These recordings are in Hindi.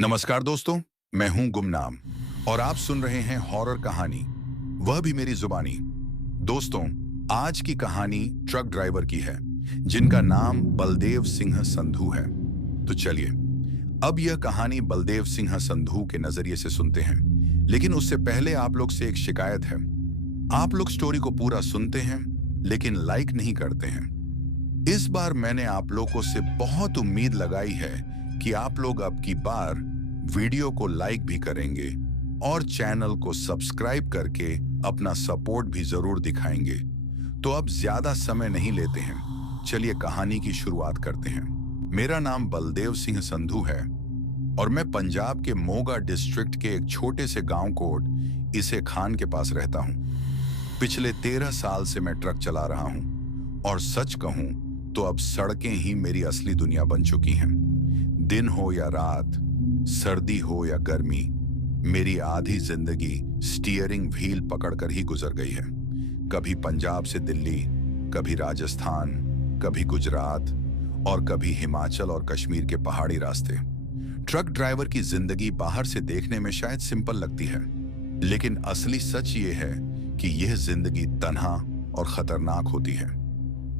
नमस्कार दोस्तों, मैं हूं गुमनाम और आप सुन रहे हैं हॉरर कहानी, वह भी मेरी जुबानी। दोस्तों, आज की कहानी ट्रक ड्राइवर की है जिनका नाम बलदेव सिंह संधू है। तो चलिए अब यह कहानी बलदेव सिंह संधू के नजरिए से सुनते हैं। लेकिन उससे पहले आप लोग से एक शिकायत है। आप लोग स्टोरी को पूरा सुनते हैं लेकिन लाइक नहीं करते हैं। इस बार मैंने आप लोगों से बहुत उम्मीद लगाई है कि आप लोग अब की बार वीडियो को लाइक भी करेंगे और चैनल को सब्सक्राइब करके अपना सपोर्ट भी जरूर दिखाएंगे। तो अब ज्यादा समय नहीं लेते हैं, चलिए कहानी की शुरुआत करते हैं। मेरा नाम बलदेव सिंह संधू है और मैं पंजाब के मोगा डिस्ट्रिक्ट के एक छोटे से गांव कोट इसे खान के पास रहता हूं। पिछले 13 साल से मैं ट्रक चला रहा हूं और सच कहूं तो अब सड़कें ही मेरी असली दुनिया बन चुकी हैं। दिन हो या रात, सर्दी हो या गर्मी, मेरी आधी जिंदगी स्टीयरिंग व्हील पकड़कर ही गुजर गई है। कभी पंजाब से दिल्ली, कभी राजस्थान, कभी गुजरात और कभी हिमाचल और कश्मीर के पहाड़ी रास्ते। ट्रक ड्राइवर की जिंदगी बाहर से देखने में शायद सिंपल लगती है, लेकिन असली सच ये है कि यह जिंदगी तन्हा और खतरनाक होती है।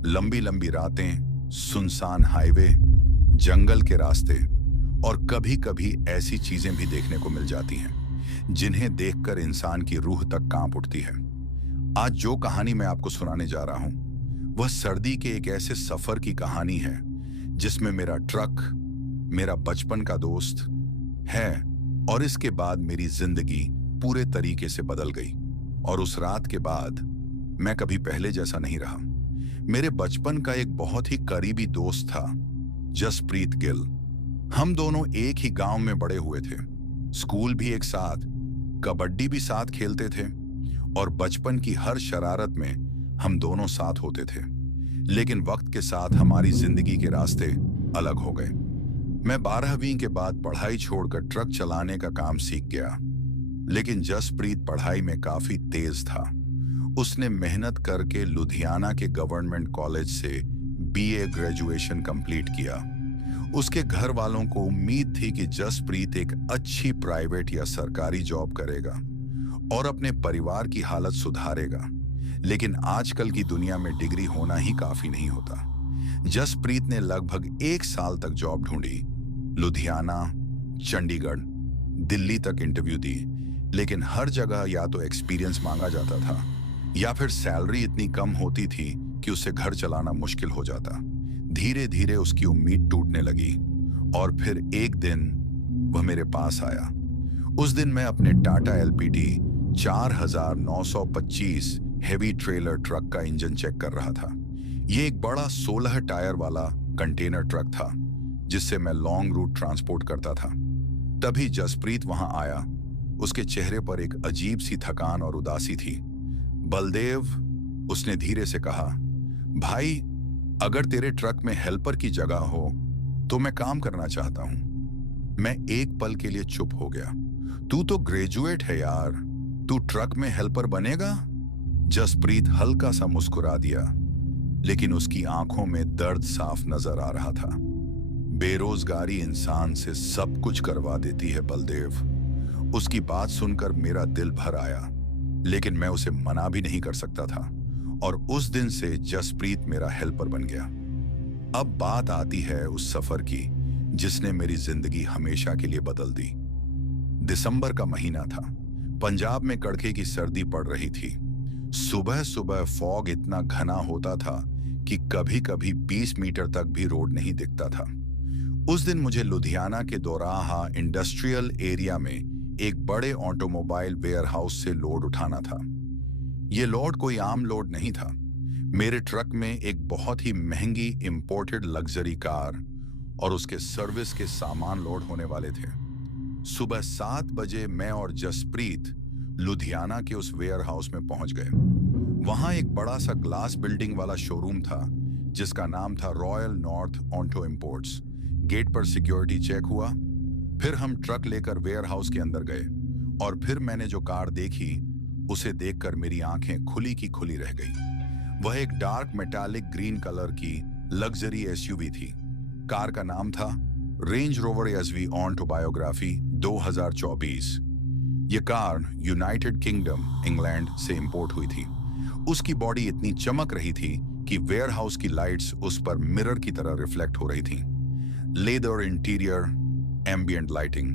लंबी लंबी रातें, सुनसान हाईवे, जंगल के रास्ते और कभी कभी ऐसी चीजें भी देखने को मिल जाती हैं जिन्हें देखकर इंसान की रूह तक कांप उठती है। आज जो कहानी मैं आपको सुनाने जा रहा हूं वह सर्दी के एक ऐसे सफर की कहानी है जिसमें मेरा ट्रक मेरा बचपन का दोस्त है और इसके बाद मेरी जिंदगी पूरे तरीके से बदल गई। और उस रात के बाद मैं कभी पहले जैसा नहीं रहा। मेरे बचपन का एक बहुत ही करीबी दोस्त था, जसप्रीत गिल। हम दोनों एक ही गांव में बड़े हुए थे, स्कूल भी एक साथ, कबड्डी भी साथ खेलते थे और बचपन की हर शरारत में हम दोनों साथ होते थे। लेकिन वक्त के साथ हमारी जिंदगी के रास्ते अलग हो गए। मैं 12वीं के बाद पढ़ाई छोड़कर ट्रक चलाने का काम सीख गया, लेकिन जसप्रीत पढ़ाई में काफी तेज था। उसने मेहनत करके लुधियाना के गवर्नमेंट कॉलेज से बीए ग्रेजुएशन कंप्लीट किया। उसके घर वालों को उम्मीद थी कि जसप्रीत एक अच्छी प्राइवेट या सरकारी जॉब करेगा और अपने परिवार की हालत सुधारेगा। लेकिन आजकल की दुनिया में डिग्री होना ही काफी नहीं होता। जसप्रीत ने लगभग 1 साल तक जॉब ढूंढी, लुधियाना, चंडीगढ़, दिल्ली तक इंटरव्यू दी, लेकिन हर जगह या तो एक्सपीरियंस मांगा जाता था या फिर सैलरी इतनी कम होती थी कि उसे घर चलाना मुश्किल हो जाता। धीरे धीरे उसकी उम्मीद टूटने लगी और फिर एक दिन वह मेरे पास आया। उस दिन मैं अपने Tata LPT 4925 heavy trailer truck का इंजन चेक कर रहा था। यह एक बड़ा 16 टायर वाला कंटेनर ट्रक था जिससे मैं लॉन्ग रूट ट्रांसपोर्ट करता था। तभी जसप्रीत वहां आया। उसके चेहरे पर एक अजीब सी थकान और उदासी थी। बलदेव, उसने धीरे से कहा, भाई, अगर तेरे ट्रक में हेल्पर की जगह हो तो मैं काम करना चाहता हूं। मैं एक पल के लिए चुप हो गया। तू तो ग्रेजुएट है यार, तू ट्रक में हेल्पर बनेगा? जसप्रीत हल्का सा मुस्कुरा दिया, लेकिन उसकी आंखों में दर्द साफ नजर आ रहा था। बेरोजगारी इंसान से सब कुछ करवा देती है बलदेव। उसकी बात सुनकर मेरा दिल भर आया, लेकिन मैं उसे मना भी नहीं कर सकता था और उस दिन से जसप्रीत मेरा हेल्पर बन गया। अब बात आती है उस सफर की जिसने मेरी जिंदगी हमेशा के लिए बदल दी। दिसंबर का महीना था। पंजाब में कड़के की सर्दी पड़ रही थी। सुबह सुबह फॉग इतना घना होता था कि कभी कभी 20 मीटर तक भी रोड नहीं दिखता था। उस दिन मुझे लुधियाना के दोराहा इंडस्ट्रियल एरिया में एक बड़े ऑटोमोबाइल वेयरहाउस से लोड उठाना था। यह लोड कोई आम लोड नहीं था। मेरे ट्रक में एक बहुत ही महंगी इंपोर्टेड लग्जरी कार और उसके सर्विस के सामान लोड होने वाले थे। सुबह 7 बजे मैं और जसप्रीत लुधियाना के उस वेयरहाउस में पहुंच गए। वहां एक बड़ा सा ग्लास बिल्डिंग वाला शोरूम था जिसका नाम था Royal North Onto Imports. Gate पर सिक्योरिटी चेक हुआ, फिर हम ट्रक लेकर वेयरहाउस के अंदर गए और फिर मैंने जो कार देखी उसे देखकर मेरी आंखें खुली की खुली रह गई। वह एक डार्क मेटालिक ग्रीन कलर की लग्जरी एसयूवी थी। कार का नाम था रेंज रोवर एसवी ऑटोबायोग्राफी 2024। ये कार यूनाइटेड किंगडम इंग्लैंड से इंपोर्ट हुई थी। उसकी बॉडी इतनी चमक रही थी कि वेयरहाउस की लाइट्स उस पर मिरर की तरह रिफ्लेक्ट हो रही थी। Leather interior, ambient lighting,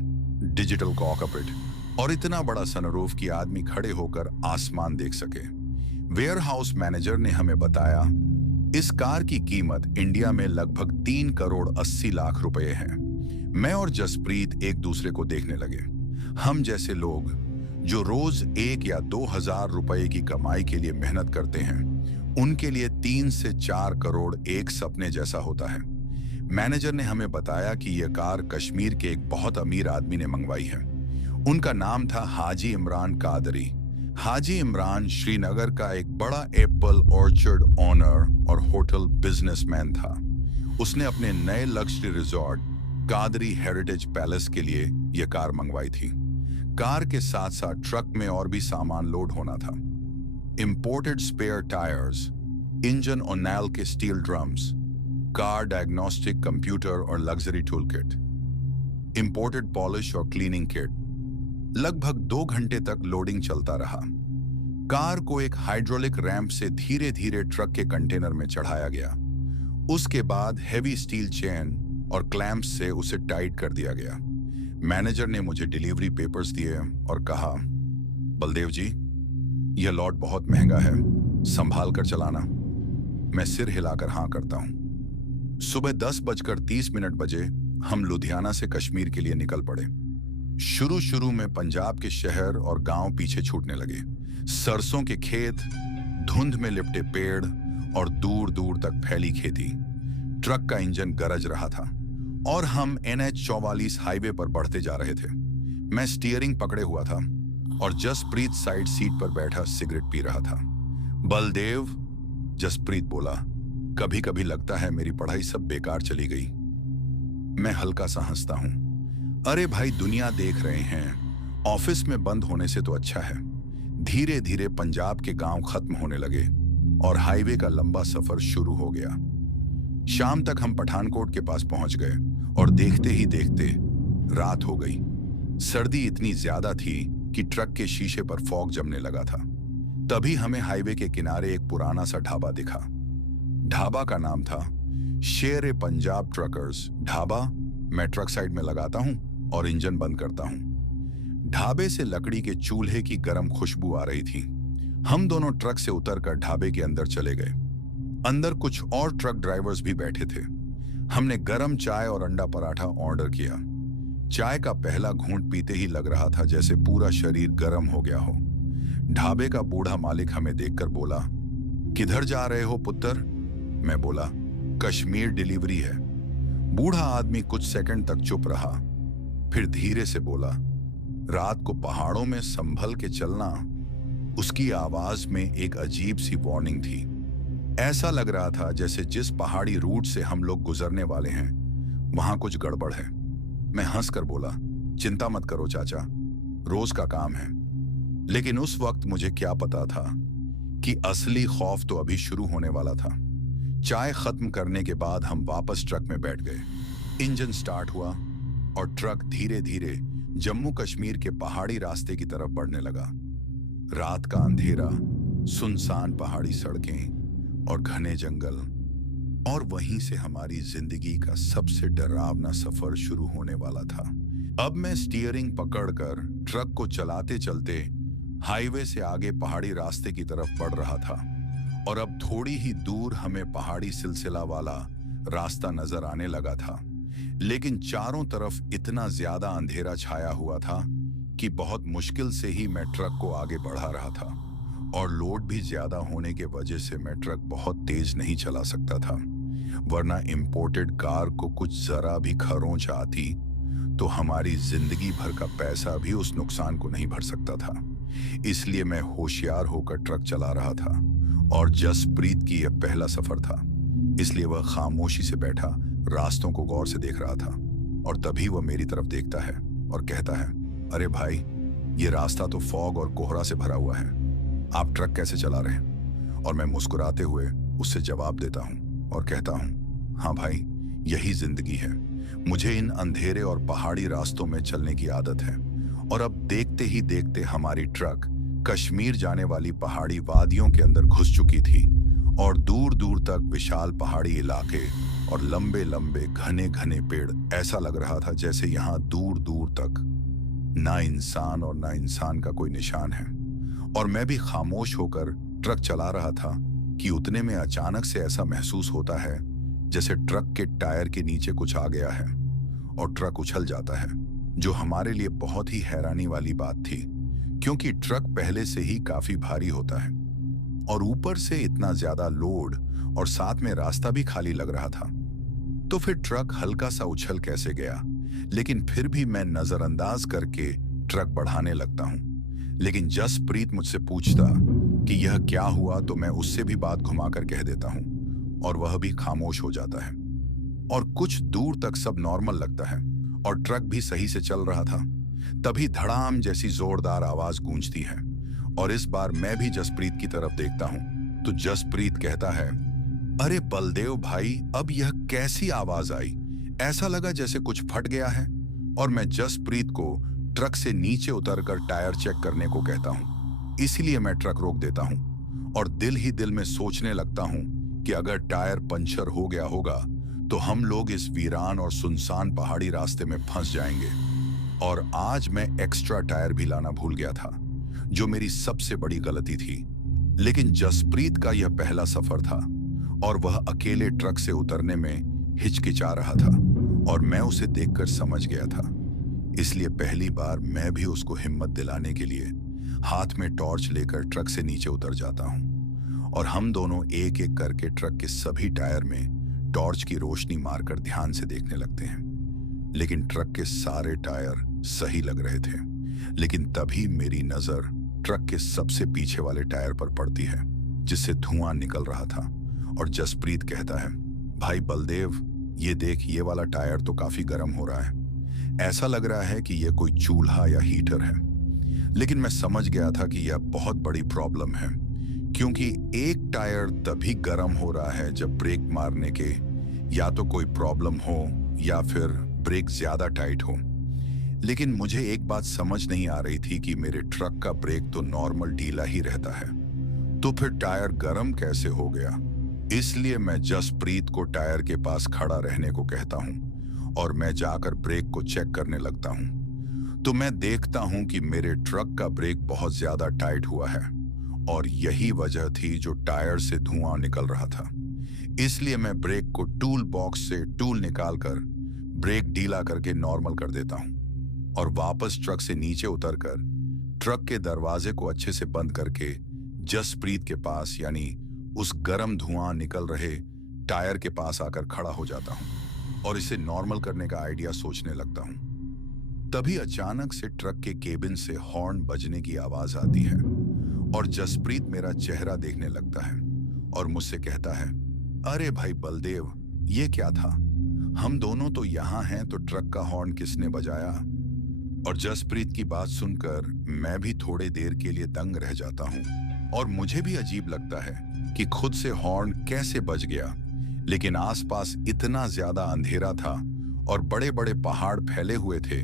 digital cockpit और इतना बड़ा सनरूफ कि आदमी खड़े होकर आसमान देख सके। वेयरहाउस मैनेजर ने हमें बताया इस कार की कीमत इंडिया में लगभग 3 करोड़ 80 लाख रुपए है। मैं और जसप्रीत एक दूसरे को देखने लगे। हम जैसे लोग जो रोज 1 या 2 हजार रुपए की कमाई के लिए मेहनत करते हैं, उनके लिए 3 से 4 करोड़ एक सपने जैसा होता है। मैनेजर ने हमें बताया कि यह कार कश्मीर के एक बहुत अमीर आदमी ने मंगवाई है। उनका नाम था हाजी इमरान कादरी। हाजी इमरान श्रीनगर का एक बड़ा एप्पल ऑर्चर्ड ओनर और होटल बिजनेसमैन था। उसने अपने नए luxury resort Qadri heritage palace के लिए यह कार मंगवाई थी। कार के साथ साथ ट्रक में और भी सामान लोड होना था। इंपोर्टेड स्पेयर टायर्स, इंजन और नैल के steel drums, car diagnostic computer और luxury tool kit, imported polish और क्लीनिंग किट। लगभग 2 घंटे तक लोडिंग चलता रहा। कार को एक हाइड्रोलिक रैंप से धीरे धीरे ट्रक के कंटेनर में चढ़ाया गया। उसके बाद हेवी स्टील चेन और क्लैंप्स से उसे टाइट कर दिया गया। मैनेजर ने मुझे डिलीवरी पेपर्स दिए और कहा, बलदेव जी, यह लॉट बहुत महंगा है, संभाल कर चलाना। मैं सिर हिलाकर हाँ करता हूं। सुबह 10:30 बजे हम लुधियाना से कश्मीर के लिए निकल पड़े। शुरू में पंजाब के शहर और गांव पीछे छूटने लगे। सरसों के खेत, धुंध में लिपटे पेड़ और दूर दूर तक फैली खेती। ट्रक का इंजन गरज रहा था और हम NH-44 हाईवे पर बढ़ते जा रहे थे। मैं स्टीयरिंग पकड़े हुआ था और जसप्रीत साइड सीट पर बैठा सिगरेट पी रहा था। बलदेव, जसप्रीत बोला, कभी कभी लगता है मेरी पढ़ाई सब बेकार चली गई। मैं हल्का सा हंसता हूं। अरे भाई, दुनिया देख रहे हैं, ऑफिस में बंद होने से तो अच्छा है। धीरे धीरे पंजाब के गांव खत्म होने लगे और हाईवे का लंबा सफर शुरू हो गया। शाम तक हम पठानकोट के पास पहुंच गए और देखते ही देखते रात हो गई। सर्दी इतनी ज्यादा थी कि ट्रक के शीशे पर फॉग जमने लगा था। तभी हमें हाईवे के किनारे एक पुराना सा ढाबा दिखा। ढाबा का नाम था शेर ए पंजाब ट्रकर्स ढाबा। मैं ट्रक साइड में लगाता हूं और इंजन बंद करता हूं। ढाबे से लकड़ी के चूल्हे की गर्म खुशबू आ रही थी। हम दोनों ट्रक से उतरकर ढाबे के अंदर चले गए। अंदर कुछ और ट्रक ड्राइवर्स भी बैठे थे। हमने गरम चाय और अंडा पराठा ऑर्डर किया। चाय का पहला घूंट पीते ही लग रहा था जैसे पूरा शरीर गर्म हो गया हो। ढाबे का बूढ़ा मालिक हमें देखकर बोला, किधर जा रहे हो पुत्र? मैं बोला, कश्मीर डिलीवरी है। बूढ़ा आदमी कुछ सेकंड तक चुप रहा, फिर धीरे से बोला, रात को पहाड़ों में संभल के चलना। उसकी आवाज में एक अजीब सी वार्निंग थी। ऐसा लग रहा था जैसे जिस पहाड़ी रूट से हम लोग गुजरने वाले हैं वहां कुछ गड़बड़ है। मैं हंसकर बोला, चिंता मत करो चाचा, रोज का काम है। लेकिन उस वक्त मुझे क्या पता था कि असली खौफ तो अभी शुरू होने वाला था। चाय खत्म करने के बाद हम वापस ट्रक में बैठ गए। इंजन स्टार्ट हुआ और ट्रक धीरे धीरे जम्मू कश्मीर के पहाड़ी रास्ते की तरफ बढ़ने लगा। रात का अंधेरा, सुनसान पहाड़ी सड़कें और घने जंगल, और वहीं से हमारी जिंदगी का सबसे डरावना सफर शुरू होने वाला था। अब मैं स्टीयरिंग पकड़कर ट्रक को चलाते चलते हाईवे से आगे पहाड़ी रास्ते की तरफ बढ़ रहा था और अब थोड़ी ही दूर हमें पहाड़ी सिलसिला वाला रास्ता नजर आने लगा था। लेकिन चारों तरफ इतना ज्यादा अंधेरा छाया हुआ था कि बहुत मुश्किल से ही मैं ट्रक को आगे बढ़ा रहा था और लोड भी ज्यादा होने के वजह से मैं ट्रक बहुत तेज नहीं चला सकता था, वरना इंपोर्टेड कार को कुछ जरा भी खरोंच आती तो हमारी जिंदगी भर का पैसा भी उस नुकसान को नहीं भर सकता था। इसलिए मैं होशियार होकर ट्रक चला रहा था और जसप्रीत की यह पहला सफर था, इसलिए वह खामोशी से बैठा रास्तों को गौर से देख रहा था। और तभी वह मेरी तरफ देखता है और कहता है, अरे भाई, ये रास्ता तो फॉग और कोहरा से भरा हुआ है, आप ट्रक कैसे चला रहे हैं? और मैं मुस्कुराते हुए उससे जवाब देता हूँ और कहता हूँ, हाँ भाई, यही जिंदगी है। मुझे इन अंधेरे और पहाड़ी रास्तों में चलने की आदत है और अब देखते ही देखते हमारी ट्रक कश्मीर जाने वाली पहाड़ी वादियों के अंदर घुस चुकी थी और दूर दूर तक विशाल पहाड़ी इलाके और लंबे लंबे घने घने पेड़। ऐसा लग रहा था जैसे यहाँ दूर दूर तक ना इंसान और ना इंसान का कोई निशान है। और मैं भी खामोश होकर ट्रक चला रहा था कि उतने में अचानक से ऐसा महसूस होता है जैसे ट्रक के टायर के नीचे कुछ आ गया है और ट्रक उछल जाता है, जो हमारे लिए बहुत ही हैरानी वाली बात थी क्योंकि ट्रक पहले से ही काफी भारी होता है और ऊपर से इतना ज्यादा लोड और साथ में रास्ता भी खाली लग रहा था। तो फिर ट्रक हल्का सा उछल कैसे गया, लेकिन फिर भी मैं नजरअंदाज करके ट्रक बढ़ाने लगता हूं। लेकिन जसप्रीत मुझसे पूछता कि यह क्या हुआ तो मैं उससे भी बात घुमाकर कह देता हूं और वह भी खामोश हो जाता है और कुछ दूर तक सब नॉर्मल लगता है और ट्रक भी सही से चल रहा था। तभी धड़ाम जैसी जोरदार आवाज गूंजती है और इस बार मैं भी जसप्रीत की तरफ देखता हूं तो जसप्रीत कहता है, अरे बलदेव भाई, अब यह कैसी आवाज आई? ऐसा लगा जैसे कुछ फट गया है। और मैं जसप्रीत को ट्रक से नीचे उतरकर टायर चेक करने को कहता हूं। इसीलिए मैं ट्रक रोक देता हूं और दिल ही दिल में सोचने लगता हूं कि अगर टायर पंचर हो गया होगा तो हम लोग इस वीरान और सुनसान पहाड़ी रास्ते में फंस जाएंगे। और आज मैं एक्स्ट्रा टायर भी लाना भूल गया था, जो मेरी सबसे बड़ी गलती थी। लेकिन जसप्रीत का यह पहला सफर था और वह अकेले ट्रक से उतरने में हिचकिचा रहा था और मैं उसे देखकर समझ गया था। इसलिए पहली बार मैं भी उसको हिम्मत दिलाने के लिए हाथ में टॉर्च लेकर ट्रक से नीचे उतर जाता हूं और हम दोनों एक एक करके ट्रक के सभी टायर में टॉर्च की रोशनी मारकर ध्यान से देखने लगते हैं। लेकिन ट्रक के सारे टायर सही लग रहे थे। लेकिन तभी मेरी नजर ट्रक के सबसे पीछे वाले टायर पर पड़ती है जिससे धुआं निकल रहा था और जसप्रीत कहता है, भाई बलदेव, ये देख, ये वाला टायर तो काफी गर्म हो रहा है। ऐसा लग रहा है कि यह कोई चूल्हा या हीटर है। लेकिन मैं समझ गया था कि यह बहुत बड़ी प्रॉब्लम है क्योंकि एक टायर तभी गर्म हो रहा है जब ब्रेक मारने के या तो कोई प्रॉब्लम हो या फिर ब्रेक ज्यादा टाइट हो। लेकिन मुझे एक बात समझ नहीं आ रही थी कि मेरे ट्रक का ब्रेक तो नॉर्मल ढीला ही रहता है, तो फिर टायर गर्म कैसे हो गया। इसलिए मैं जसप्रीत को टायर के पास खड़ा रहने को कहता हूं और मैं जाकर ब्रेक को चेक करने लगता हूं। तो मैं देखता हूं कि मेरे ट्रक का ब्रेक बहुत ज्यादा टाइट हुआ है और यही वजह थी जो टायर से धुआं निकल रहा था। इसलिए मैं ब्रेक को टूल बॉक्स से टूल निकालकर ब्रेक ढीला करके नॉर्मल कर देता हूं और वापस ट्रक से नीचे उतरकर ट्रक के दरवाजे को अच्छे से बंद करके जसप्रीत के पास, यानी उस गर्म धुआं निकल रहे टायर के पास आकर खड़ा हो जाता हूं और इसे नॉर्मल करने का आइडिया सोचने लगता हूं। तभी अचानक से ट्रक के केबिन से हॉर्न बजने की आवाज आती है और जसप्रीत मेरा चेहरा देखने लगता है और मुझसे कहता है, अरे भाई बलदेव, ये क्या था? हम दोनों तो यहाँ हैं, तो ट्रक का हॉर्न किसने बजाया? और जसप्रीत की बात सुनकर मैं भी थोड़े देर के लिए दंग रह जाता हूँ और मुझे भी अजीब लगता है कि खुद से हॉर्न कैसे बज गया। लेकिन आसपास इतना ज्यादा अंधेरा था और बड़े बड़े पहाड़ फैले हुए थे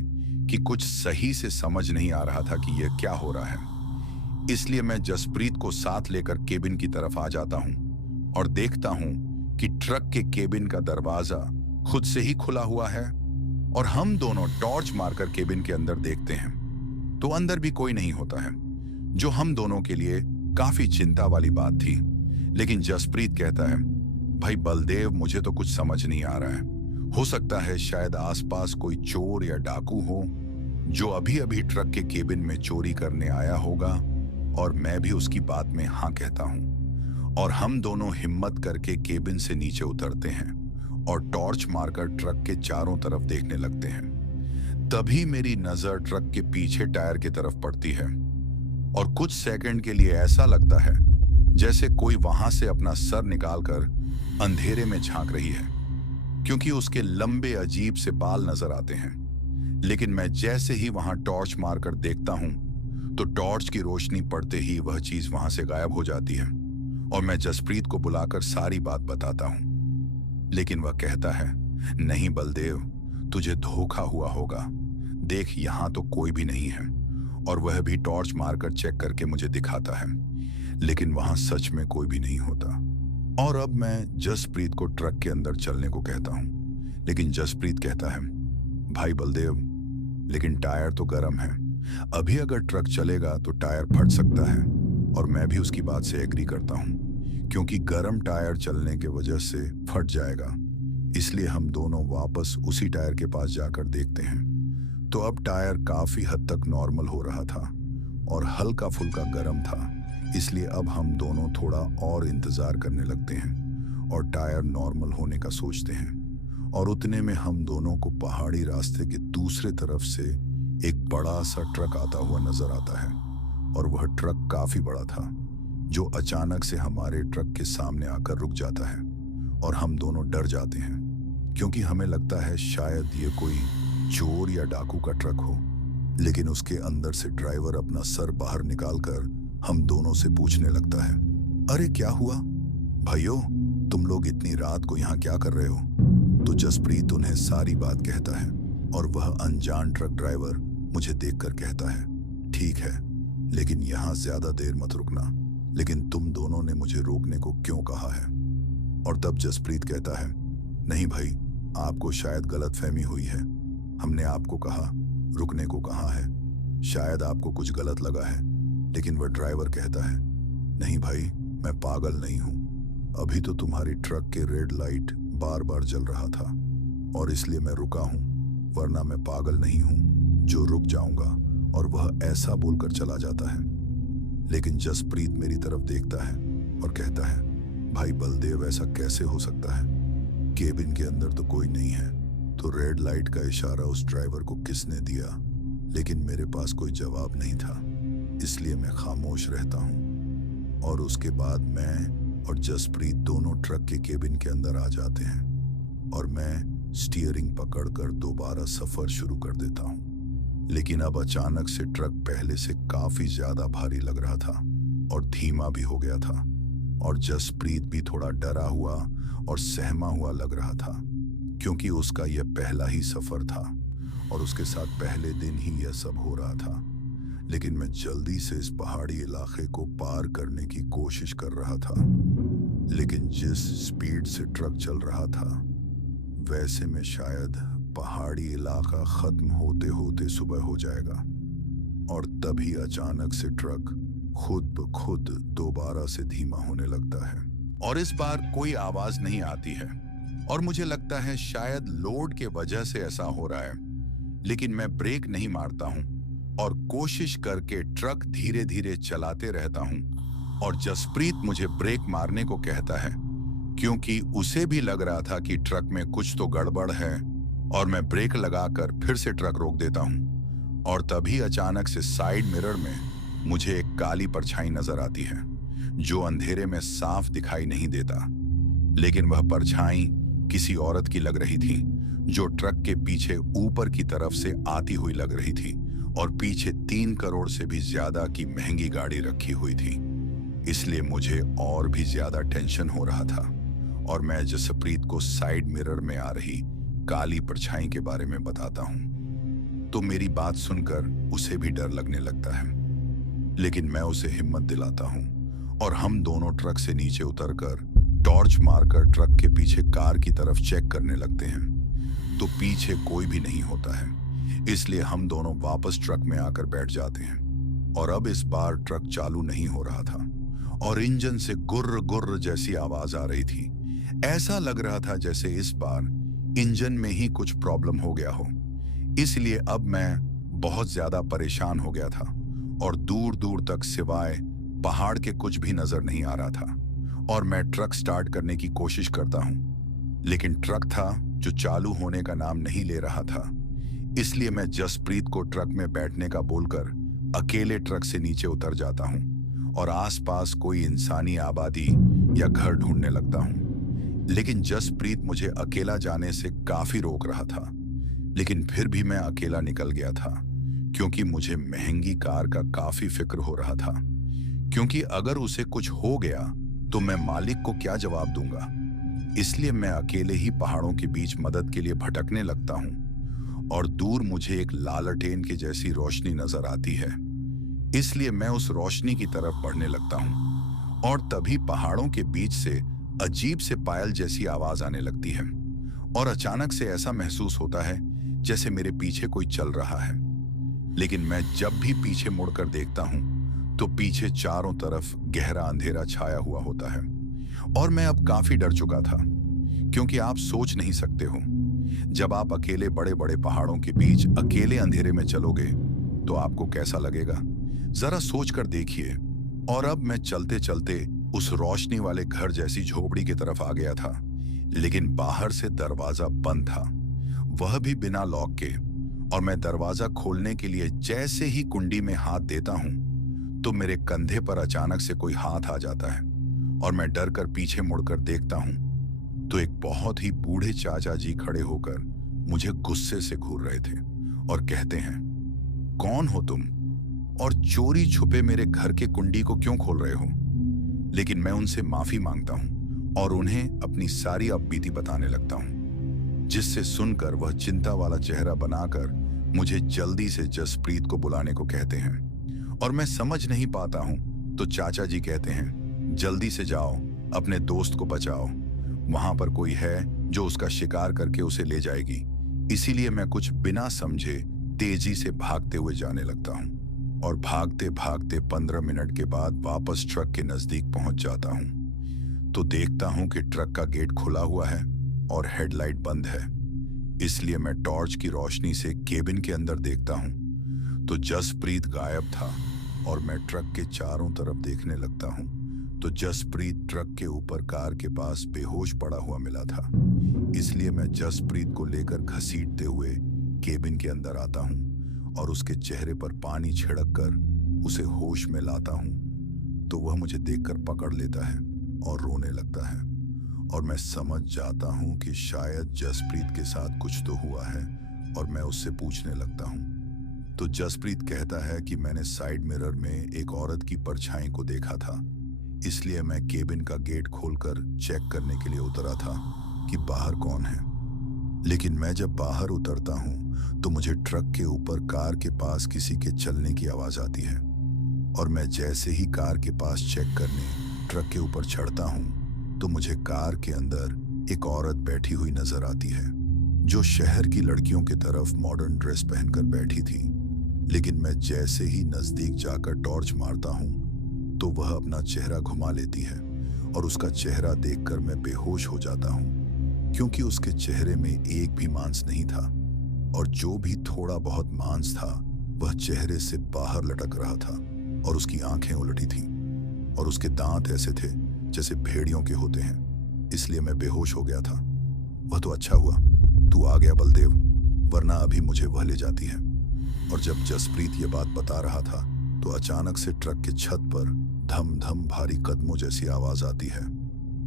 कि कुछ सही से समझ नहीं आ रहा था कि यह क्या हो रहा है। इसलिए मैं जसप्रीत को साथ लेकर केबिन की तरफ आ जाता हूँ और देखता हूँ कि ट्रक के केबिन का दरवाजा खुद से ही खुला हुआ है और हम दोनों टॉर्च मारकर केबिन के अंदर देखते हैं तो अंदर भी कोई नहीं होता है, जो हम दोनों के लिए काफी चिंता वाली बात थी। लेकिन जसप्रीत कहता है, भाई बलदेव, मुझे तो कुछ समझ नहीं आ रहा है। हो सकता है शायद आसपास कोई चोर या डाकू हो जो अभी अभी ट्रक के केबिन में चोरी करने आया होगा। और मैं भी उसकी बात में हाँ कहता हूँ और हम दोनों हिम्मत करके केबिन से नीचे उतरते हैं और टॉर्च मारकर ट्रक के चारों तरफ देखने लगते हैं। तभी मेरी नजर ट्रक के पीछे टायर की तरफ पड़ती है और कुछ सेकंड के लिए ऐसा लगता है जैसे कोई वहां से अपना सर निकालकर अंधेरे में झांक रही है, क्योंकि उसके लंबे अजीब से बाल नजर आते हैं। लेकिन मैं जैसे ही वहां टॉर्च मारकर देखता हूं तो टॉर्च की रोशनी पड़ते ही वह चीज वहां से गायब हो जाती है और मैं जसप्रीत को बुलाकर सारी बात बताता हूं। लेकिन वह कहता है, नहीं बलदेव, तुझे धोखा हुआ होगा। देख, यहाँ तो कोई भी नहीं है। और वह भी टॉर्च मारकर चेक करके मुझे दिखाता है, लेकिन वहां सच में कोई भी नहीं होता। और अब मैं जसप्रीत को ट्रक के अंदर चलने को कहता हूँ, लेकिन जसप्रीत कहता है, भाई बलदेव, लेकिन टायर तो गर्म है। अभी अगर ट्रक चलेगा तो टायर फट सकता है। और मैं भी उसकी बात से एग्री करता हूँ, क्योंकि गर्म टायर चलने के वजह से फट जाएगा। इसलिए हम दोनों वापस उसी टायर के पास जाकर देखते हैं। तो अब टायर काफी हद तक नॉर्मल हो रहा था और हल्का फुल्का गर्म था। इसलिए अब हम दोनों थोड़ा और इंतजार करने लगते हैं और टायर नॉर्मल होने का सोचते हैं। और उतने में हम दोनों को पहाड़ी रास्ते के दूसरे तरफ से एक बड़ा सा ट्रक आता हुआ नजर आता है। और वह ट्रक काफी बड़ा था, जो अचानक से हमारे ट्रक के सामने आकर रुक जाता है। और हम दोनों डर जाते हैं, क्योंकि हमें लगता है शायद ये कोई चोर या डाकू का ट्रक हो। लेकिन उसके अंदर से ड्राइवर अपना सर बाहर निकालकर हम दोनों से पूछने लगता है, अरे क्या हुआ भाइयों, तुम लोग इतनी रात को यहाँ क्या कर रहे हो? तो जसप्रीत उन्हें सारी बात कहता है और वह अनजान ट्रक ड्राइवर मुझे देखकर कहता है, ठीक है, लेकिन यहाँ ज्यादा देर मत रुकना। लेकिन तुम दोनों ने मुझे रोकने को क्यों कहा है? और तब जसप्रीत कहता है, नहीं भाई, आपको शायद गलतफहमी हुई है। हमने आपको कहा, रुकने को कहा है। शायद आपको कुछ गलत लगा है। लेकिन वह ड्राइवर कहता है, नहीं भाई, मैं पागल नहीं हूं। अभी तो तुम्हारी ट्रक के रेड लाइट बार बार जल रहा था और इसलिए मैं रुका हूं, वरना मैं पागल नहीं हूं जो रुक जाऊंगा। और वह ऐसा बोलकर चला जाता है। लेकिन जसप्रीत मेरी तरफ देखता है और कहता है, भाई बलदेव, ऐसा कैसे हो सकता है? केबिन के अंदर तो कोई नहीं है। तो रेड लाइट का इशारा उस ड्राइवर को किसने दिया? लेकिन मेरे पास कोई जवाब नहीं था, इसलिए मैं खामोश रहता हूं। और उसके बाद मैं और जसप्रीत दोनों ट्रक के केबिन के अंदर आ जाते हैं और मैं स्टीयरिंग पकड़कर दोबारा सफर शुरू कर देता हूं। लेकिन अब अचानक से ट्रक पहले से काफी ज्यादा भारी लग रहा था और धीमा भी हो गया था। और जसप्रीत भी थोड़ा डरा हुआ और सहमा हुआ लग रहा था, क्योंकि उसका यह पहला ही सफर था और उसके साथ पहले दिन ही यह सब हो रहा था। लेकिन मैं जल्दी से इस पहाड़ी इलाके को पार करने की कोशिश कर रहा था। लेकिन जिस स्पीड से ट्रक चल रहा था, वैसे में शायद पहाड़ी इलाका खत्म होते होते सुबह हो जाएगा। और तभी अचानक से ट्रक खुद ब खुद दोबारा से धीमा होने लगता है और इस बार कोई आवाज नहीं आती है। और मुझे लगता है शायद लोड के वजह से ऐसा हो रहा है। लेकिन मैं ब्रेक नहीं मारता हूं और कोशिश करके ट्रक धीरे धीरे चलाते रहता हूं। और जसप्रीत मुझे ब्रेक मारने को कहता है, क्योंकि उसे भी लग रहा था कि ट्रक में कुछ तो गड़बड़ है। और मैं ब्रेक लगाकर फिर से ट्रक रोक देता हूं। और तभी अचानक से साइड मिरर में मुझे एक काली परछाई नजर आती है, जो अंधेरे में साफ दिखाई नहीं देता। लेकिन वह परछाई किसी औरत की लग रही थी, जो ट्रक के पीछे ऊपर की तरफ से आती हुई लग रही थी और पीछे 3 करोड़ से भी ज्यादा की महंगी गाड़ी रखी हुई थी। इसलिए मुझे और भी ज्यादा टेंशन हो रहा था और मैं जसप्रीत को साइड मिरर में आ रही काली परछाई के बारे में बताता हूं। तो मेरी बात सुनकर उसे भी डर लगने लगता है। लेकिन मैं उसे हिम्मत दिलाता हूं और हम दोनों ट्रक से नीचे उतरकर टॉर्च मारकर ट्रक के पीछे कार की तरफ चेक करने लगते हैं। तो पीछे कोई भी नहीं होता है। इसलिए हम दोनों वापस ट्रक में आकर बैठ जाते हैं। और अब इस बार ट्रक चालू नहीं हो रहा था और इंजन से गुर्र गुर्र जैसी आवाज आ रही थी। ऐसा लग रहा था जैसे इस बार इंजन में ही कुछ प्रॉब्लम हो गया हो। इसलिए अब मैं बहुत ज्यादा परेशान हो गया था और दूर दूर तक सिवाय पहाड़ के कुछ भी नजर नहीं आ रहा था। और मैं ट्रक स्टार्ट करने की कोशिश करता हूं, लेकिन ट्रक था जो चालू होने का नाम नहीं ले रहा था। इसलिए मैं जसप्रीत को ट्रक में बैठने का बोलकर अकेले ट्रक से नीचे उतर जाता हूं और आसपास कोई इंसानी आबादी या घर ढूंढने लगता हूं। लेकिन जसप्रीत मुझे अकेला जाने से काफी रोक रहा था। लेकिन फिर भी मैं अकेला निकल गया था, क्योंकि मुझे महंगी कार का काफी फिक्र हो रहा था। क्योंकि अगर उसे कुछ हो गया तो मैं मालिक को क्या जवाब दूंगा। इसलिए मैं अकेले ही पहाड़ों के बीच मदद के लिए भटकने लगता हूं और दूर मुझे एक लालटेन की जैसी रोशनी नजर आती है। इसलिए मैं उस रोशनी की तरफ बढ़ने लगता हूँ और तभी पहाड़ों के बीच से अजीब से पायल जैसी आवाज आने लगती है और अचानक से ऐसा महसूस होता है जैसे मेरे पीछे कोई चल रहा है। लेकिन मैं जब भी पीछे मुड़कर देखता हूँ तो पीछे चारों तरफ गहरा अंधेरा छाया हुआ होता है और मैं अब काफी डर चुका था, क्योंकि आप सोच नहीं सकते हो, जब आप अकेले बड़े बड़े पहाड़ों के बीच अकेले अंधेरे में चलोगे तो आपको कैसा लगेगा, जरा सोच कर देखिए। और अब मैं चलते चलते उस रोशनी वाले घर जैसी झोपड़ी की तरफ आ गया था, लेकिन बाहर से दरवाजा बंद था, वह भी बिना लॉक के। और मैं दरवाजा खोलने के लिए जैसे ही कुंडी में हाथ देता हूं तो मेरे कंधे पर अचानक से कोई हाथ आ जाता है और मैं डर कर पीछे मुड़कर देखता हूं तो एक बहुत ही बूढ़े चाचा जी खड़े होकर मुझे गुस्से से घूर रहे थे और कहते हैं, कौन हो तुम और चोरी छुपे मेरे घर के कुंडी को क्यों खोल रहे हो? लेकिन मैं उनसे माफी मांगता हूं और उन्हें अपनी सारी अपबीती बताने लगता हूं, जिससे सुनकर वह चिंता वाला चेहरा बनाकर मुझे जल्दी से जसप्रीत को बुलाने को कहते हैं। और मैं समझ नहीं पाता हूं तो चाचा जी कहते हैं, जल्दी से जाओ, अपने दोस्त को बचाओ, वहां पर कोई है जो उसका शिकार करके उसे ले जाएगी। इसीलिए मैं कुछ बिना समझे तेजी से भागते हुए जाने लगता हूं और भागते भागते 15 मिनट के बाद वापस ट्रक के नजदीक पहुंच जाता हूं तो देखता हूं कि ट्रक का गेट खुला हुआ है और हेडलाइट बंद है। इसलिए मैं टॉर्च की रोशनी से केबिन के अंदर देखता हूं तो जसप्रीत गायब था और मैं ट्रक के चारों तरफ देखने लगता हूं तो जसप्रीत ट्रक के ऊपर कार के पास बेहोश पड़ा हुआ मिला था। इसलिए मैं जसप्रीत को लेकर घसीटते हुए केबिन के अंदर आता हूं और उसके चेहरे पर पानी छिड़क कर उसे होश में लाता हूं तो वह मुझे देखकर पकड़ लेता है और रोने लगता है और मैं समझ जाता हूं कि शायद जसप्रीत के साथ कुछ तो हुआ है और मैं उससे पूछने लगता हूं तो जसप्रीत कहता है कि मैंने साइड मिरर में एक औरत की परछाई को देखा था, इसलिए मैं केबिन का गेट खोलकर चेक करने के लिए उतरा था कि बाहर कौन है। लेकिन मैं जब बाहर उतरता हूं तो मुझे ट्रक के ऊपर कार के पास किसी के चलने की आवाज आती है और मैं जैसे ही कार के पास चेक करने ट्रक के ऊपर चढ़ता हूं तो मुझे कार के अंदर एक औरत बैठी हुई नजर आती है जो शहर की लड़कियों की तरफ मॉडर्न ड्रेस पहनकर बैठी थी। लेकिन मैं जैसे ही नजदीक जाकर टॉर्च मारता हूं तो वह अपना चेहरा घुमा लेती है और उसका चेहरा देखकर मैं बेहोश हो जाता हूं, क्योंकि उसके चेहरे में एक भी मांस नहीं था और जो भी थोड़ा बहुत मांस था वह चेहरे से बाहर लटक रहा था और उसकी आंखें उलटी थीं और उसके दांत ऐसे थे जैसे भेड़ियों के होते हैं। इसलिए मैं बेहोश हो गया था। वह तो अच्छा हुआ तू आ गया बलदेव, वरना अभी मुझे वह ले जाती है। और जब जसप्रीत ये बात बता रहा था तो अचानक से ट्रक के छत पर धम धम भारी कदमों जैसी आवाज आती है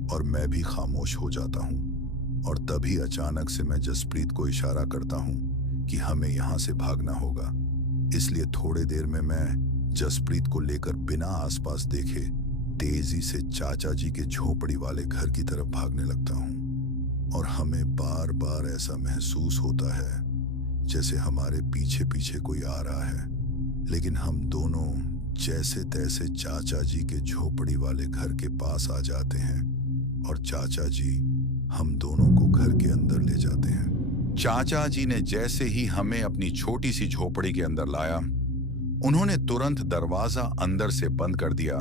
और मैं भी खामोश हो जाता हूँ। और तभी अचानक से मैं जसप्रीत को इशारा करता हूँ कि हमें यहाँ से भागना होगा। इसलिए थोड़ी देर में मैं जसप्रीत को लेकर बिना आसपास देखे तेजी से चाचा जी के झोपड़ी वाले घर की तरफ भागने लगता हूँ और हमें बार बार ऐसा महसूस होता है जैसे हमारे पीछे पीछे कोई आ रहा है। लेकिन हम दोनों जैसे तैसे चाचा जी के झोपड़ी वाले घर के पास आ जाते हैं और चाचा जी हम दोनों को घर के अंदर ले जाते हैं। चाचा जी ने जैसे ही हमें अपनी छोटी सी झोपड़ी के अंदर लाया, उन्होंने तुरंत दरवाजा अंदर से बंद कर दिया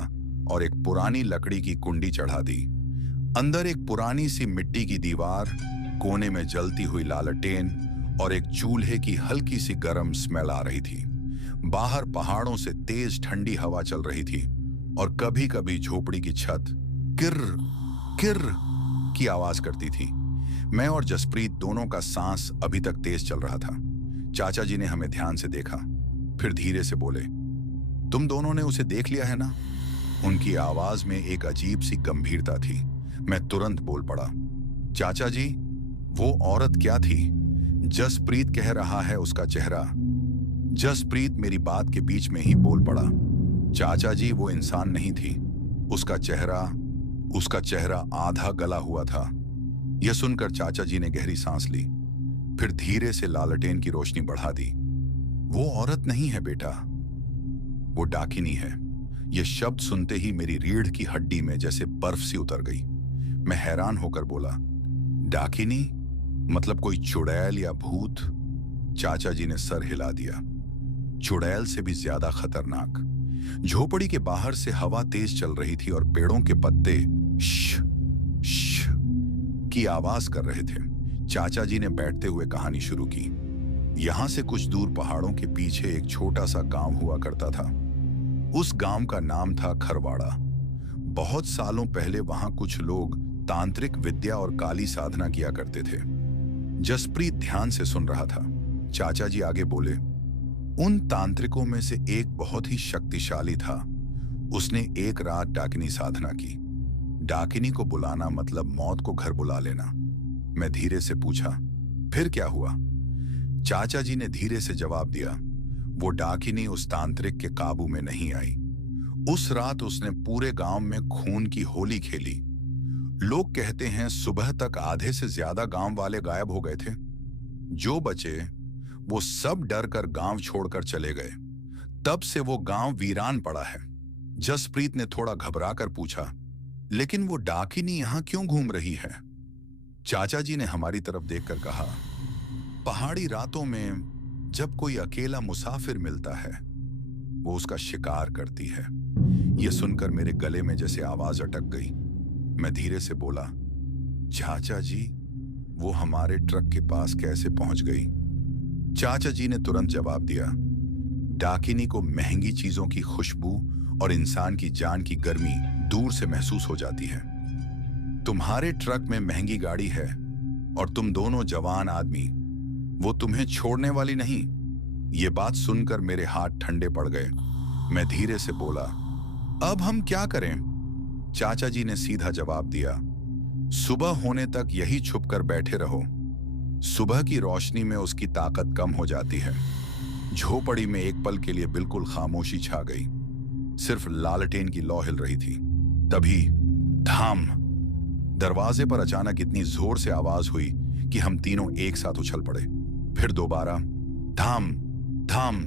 और एक पुरानी लकड़ी की कुंडी चढ़ा दी। अंदर एक पुरानी सी मिट्टी की दीवार, कोने में जलती हुई लालटेन और एक चूल्हे की हल्की सी गर्म स्मेल आ रही थी। बाहर पहाड़ों से तेज ठंडी हवा चल रही थी और कभी कभी झोपड़ी की छत किर्र किर्र की आवाज करती थी। मैं और जसप्रीत दोनों का सांस अभी तक तेज चल रहा था। चाचा जी ने हमें ध्यान से देखा, फिर धीरे से बोले, तुम दोनों ने उसे देख लिया है ना? उनकी आवाज में एक अजीब सी गंभीरता थी। मैं तुरंत बोल पड़ा, चाचा जी, वो औरत क्या थी? जसप्रीत कह रहा है उसका चेहरा। जसप्रीत मेरी बात के बीच में ही बोल पड़ा, चाचा जी, वो इंसान नहीं थी। उसका चेहरा आधा गला हुआ था। यह सुनकर चाचा जी ने गहरी सांस ली। फिर धीरे से लालटेन की रोशनी बढ़ा दी। वो औरत नहीं है बेटा, वो डाकिनी है। ये शब्द सुनते ही मेरी रीढ़ की हड्डी में जैसे बर्फ सी उतर गई। मैं हैरान होकर बोला, डाकिनी मतलब कोई चुड़ैल या भूत? चाचा जी ने सर हिला दिया। चुड़ैल से भी ज्यादा खतरनाक। झोपड़ी के बाहर से हवा तेज चल रही थी और पेड़ों के पत्ते श की आवाज कर रहे थे। चाचा जी ने बैठते हुए कहानी शुरू की। यहां से कुछ दूर पहाड़ों के पीछे एक छोटा सा गांव हुआ करता था। उस गांव का नाम था खरवाड़ा। बहुत सालों पहले वहां कुछ लोग तांत्रिक विद्या और काली साधना किया करते थे। जसप्रीत ध्यान से सुन रहा था। चाचा जी आगे बोले, उन तांत्रिकों में से एक बहुत ही शक्तिशाली था। उसने एक रात डाकिनी साधना की। डाकिनी को बुलाना मतलब मौत को घर बुला लेना। मैं धीरे से पूछा, फिर क्या हुआ? चाचा जी ने धीरे से जवाब दिया, वो डाकिनी उस तांत्रिक के काबू में नहीं आई। उस रात उसने पूरे गांव में खून की होली खेली। लोग कहते हैं सुबह तक आधे से ज्यादा गांव वाले गायब हो गए थे। जो बचे वो सब डर कर गांव छोड़कर चले गए। तब से वो गांव वीरान पड़ा है। जसप्रीत ने थोड़ा घबराकर पूछा, लेकिन वो डाकिनी यहां क्यों घूम रही है? चाचा जी ने हमारी तरफ देखकर कहा, पहाड़ी रातों में जब कोई अकेला मुसाफिर मिलता है वो उसका शिकार करती है। यह सुनकर मेरे गले में जैसे आवाज अटक गई। मैं धीरे से बोला, चाचा जी वो हमारे ट्रक के पास कैसे पहुंच गई? चाचा जी ने तुरंत जवाब दिया, डाकिनी को महंगी चीजों की खुशबू और इंसान की जान की गर्मी दूर से महसूस हो जाती है। तुम्हारे ट्रक में महंगी गाड़ी है और तुम दोनों जवान आदमी, वो तुम्हें छोड़ने वाली नहीं। ये बात सुनकर मेरे हाथ ठंडे पड़ गए। मैं धीरे से बोला, अब हम क्या करें? चाचा जी ने सीधा जवाब दिया, सुबह होने तक यही छुपकर बैठे रहो। सुबह की रोशनी में उसकी ताकत कम हो जाती है। झोपड़ी में एक पल के लिए बिल्कुल खामोशी छा गई। सिर्फ लालटेन की लौ हिल रही थी। तभी धाम, दरवाजे पर अचानक इतनी जोर से आवाज हुई कि हम तीनों एक साथ उछल पड़े। फिर दोबारा धाम धाम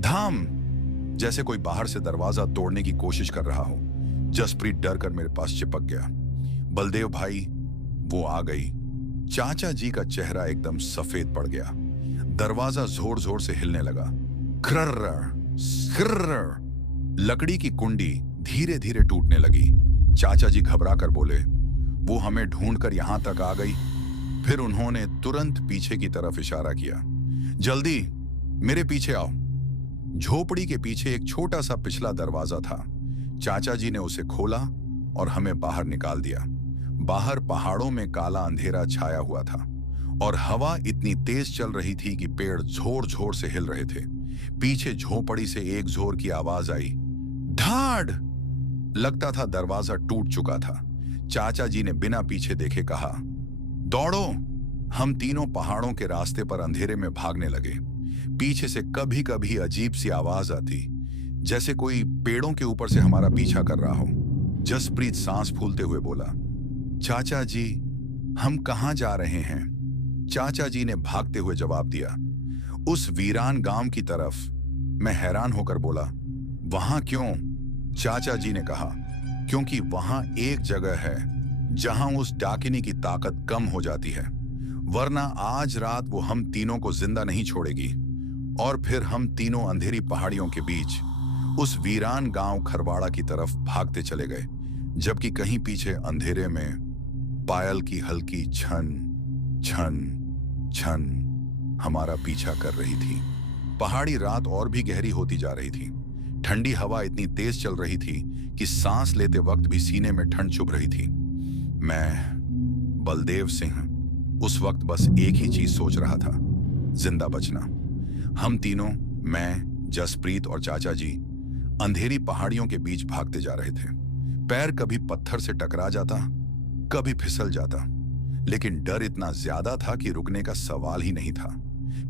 धाम, जैसे कोई बाहर से दरवाजा तोड़ने की कोशिश कर रहा हो। जसप्रीत डर कर मेरे पास चिपक गया। बलदेव भाई, वो आ गई। चाचा जी का चेहरा एकदम सफेद पड़ गया। दरवाजा जोर जोर से हिलने लगा। krrr, krrr, लकड़ी की कुंडी धीरे धीरे टूटने लगी। चाचा जी घबरा कर बोले, वो हमें ढूंढकर यहां तक आ गई। फिर उन्होंने तुरंत पीछे की तरफ इशारा किया, जल्दी मेरे पीछे आओ। झोपड़ी के पीछे एक छोटा सा पिछला दरवाजा था। चाचा जी ने उसे खोला और हमें बाहर निकाल दिया। बाहर पहाड़ों में काला अंधेरा छाया हुआ था और हवा इतनी तेज चल रही थी कि पेड़ जोर जोर से हिल रहे थे। पीछे झोपड़ी से एक जोर की आवाज आई, ढाड़। लगता था दरवाजा टूट चुका था। चाचा जी ने बिना पीछे देखे कहा, दौड़ो। हम तीनों पहाड़ों के रास्ते पर अंधेरे में भागने लगे। पीछे से कभी कभी अजीब सी आवाज आती, जैसे कोई पेड़ों के ऊपर से हमारा पीछा कर रहा हो। जसप्रीत सांस फूलते हुए बोला, चाचा जी हम कहां जा रहे हैं? चाचा जी ने भागते हुए जवाब दिया, उस वीरान गांव की तरफ। मैं हैरान होकर बोला, वहां क्यों? चाचा जी ने कहा, क्योंकि वहां एक जगह है जहां उस डाकिनी की ताकत कम हो जाती है, वरना आज रात वो हम तीनों को जिंदा नहीं छोड़ेगी। और फिर हम तीनों अंधेरी पहाड़ियों के बीच उस वीरान गांव खरवाड़ा की तरफ भागते चले गए, जबकि कहीं पीछे अंधेरे में पायल की हल्की छन छन छन हमारा पीछा कर रही थी। पहाड़ी रात और भी गहरी होती जा रही थी। ठंडी हवा इतनी तेज चल रही थी कि सांस लेते वक्त भी सीने में ठंड चुभ रही थी। मैं, बलदेव सिंह, उस वक्त बस एक ही चीज सोच रहा था, जिंदा बचना। हम तीनों, मैं, जसप्रीत और चाचा जी, अंधेरी पहाड़ियों के बीच भागते जा रहे थे। पैर कभी पत्थर से टकरा जाता, कभी फिसल जाता, लेकिन डर इतना ज्यादा था कि रुकने का सवाल ही नहीं था।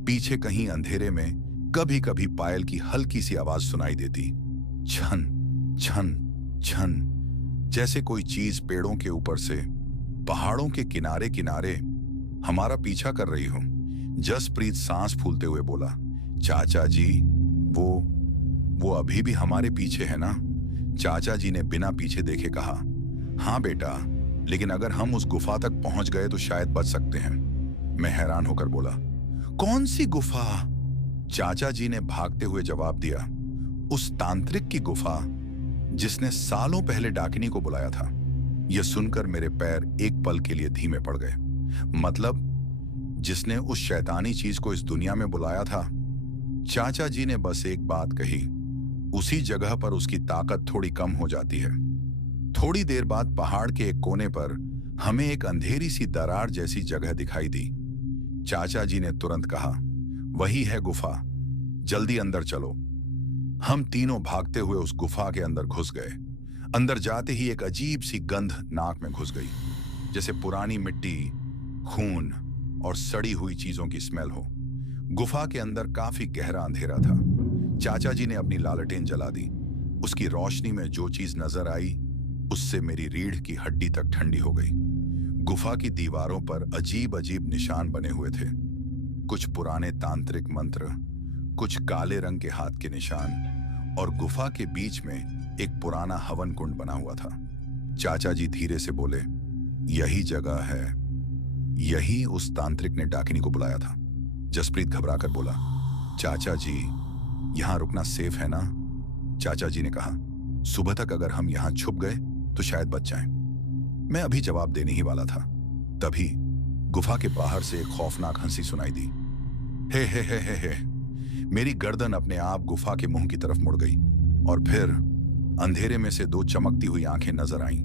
पीछे कहीं अंधेरे में कभी कभी पायल की हल्की सी आवाज सुनाई देती, छन छन छन, जैसे कोई चीज पेड़ों के ऊपर से पहाड़ों के किनारे किनारे हमारा पीछा कर रही हो। जसप्रीत सांस फूलते हुए बोला, चाचा जी, वो वो अभी भी हमारे पीछे है ना? चाचा जी ने बिना पीछे देखे कहा, हाँ बेटा, लेकिन अगर हम उस गुफा तक पहुंच गए तो शायद बच सकते हैं। मैं हैरान होकर बोला, कौन सी गुफा? चाचा जी ने भागते हुए जवाब दिया, उस तांत्रिक की गुफा जिसने सालों पहले डाकिनी को बुलाया था। यह सुनकर मेरे पैर एक पल के लिए धीमे पड़ गए। मतलब जिसने उस शैतानी चीज को इस दुनिया में बुलाया था? चाचा जी ने बस एक बात कही, उसी जगह पर उसकी ताकत थोड़ी कम हो जाती है। थोड़ी देर बाद पहाड़ के एक कोने पर हमें एक अंधेरी सी दरार जैसी जगह दिखाई दी। चाचा जी ने तुरंत कहा, वही है गुफा, जल्दी अंदर चलो। हम तीनों भागते हुए उस गुफा के अंदर घुस गए। अंदर जाते ही एक अजीब सी गंध नाक में घुस गई, जैसे पुरानी मिट्टी, खून और सड़ी हुई चीजों की स्मेल हो। गुफा के अंदर काफी गहरा अंधेरा था। चाचा जी ने अपनी लालटेन जला दी। उसकी रोशनी में जो चीज नजर आई, उससे मेरी रीढ़ की हड्डी तक ठंडी हो गई। गुफा की दीवारों पर अजीब अजीब निशान बने हुए थे, कुछ पुराने तांत्रिक मंत्र, कुछ काले रंग के हाथ के निशान, और गुफा के बीच में एक पुराना हवन कुंड बना हुआ था। चाचा जी धीरे से बोले, यही जगह है, यही उस तांत्रिक ने डाकिनी को बुलाया था। जसप्रीत घबराकर बोला, चाचा जी, यहां रुकना सेफ है ना? चाचा जी ने कहा, सुबह तक अगर हम यहां छुप गए तो शायद बच जाएं। मैं अभी जवाब देने ही वाला था, तभी गुफा के बाहर से एक खौफनाक हंसी सुनाई दी। हे। मेरी गर्दन अपने आप गुफा के मुंह की तरफ मुड़ गई और फिर अंधेरे में से दो चमकती हुई आंखें नजर आईं।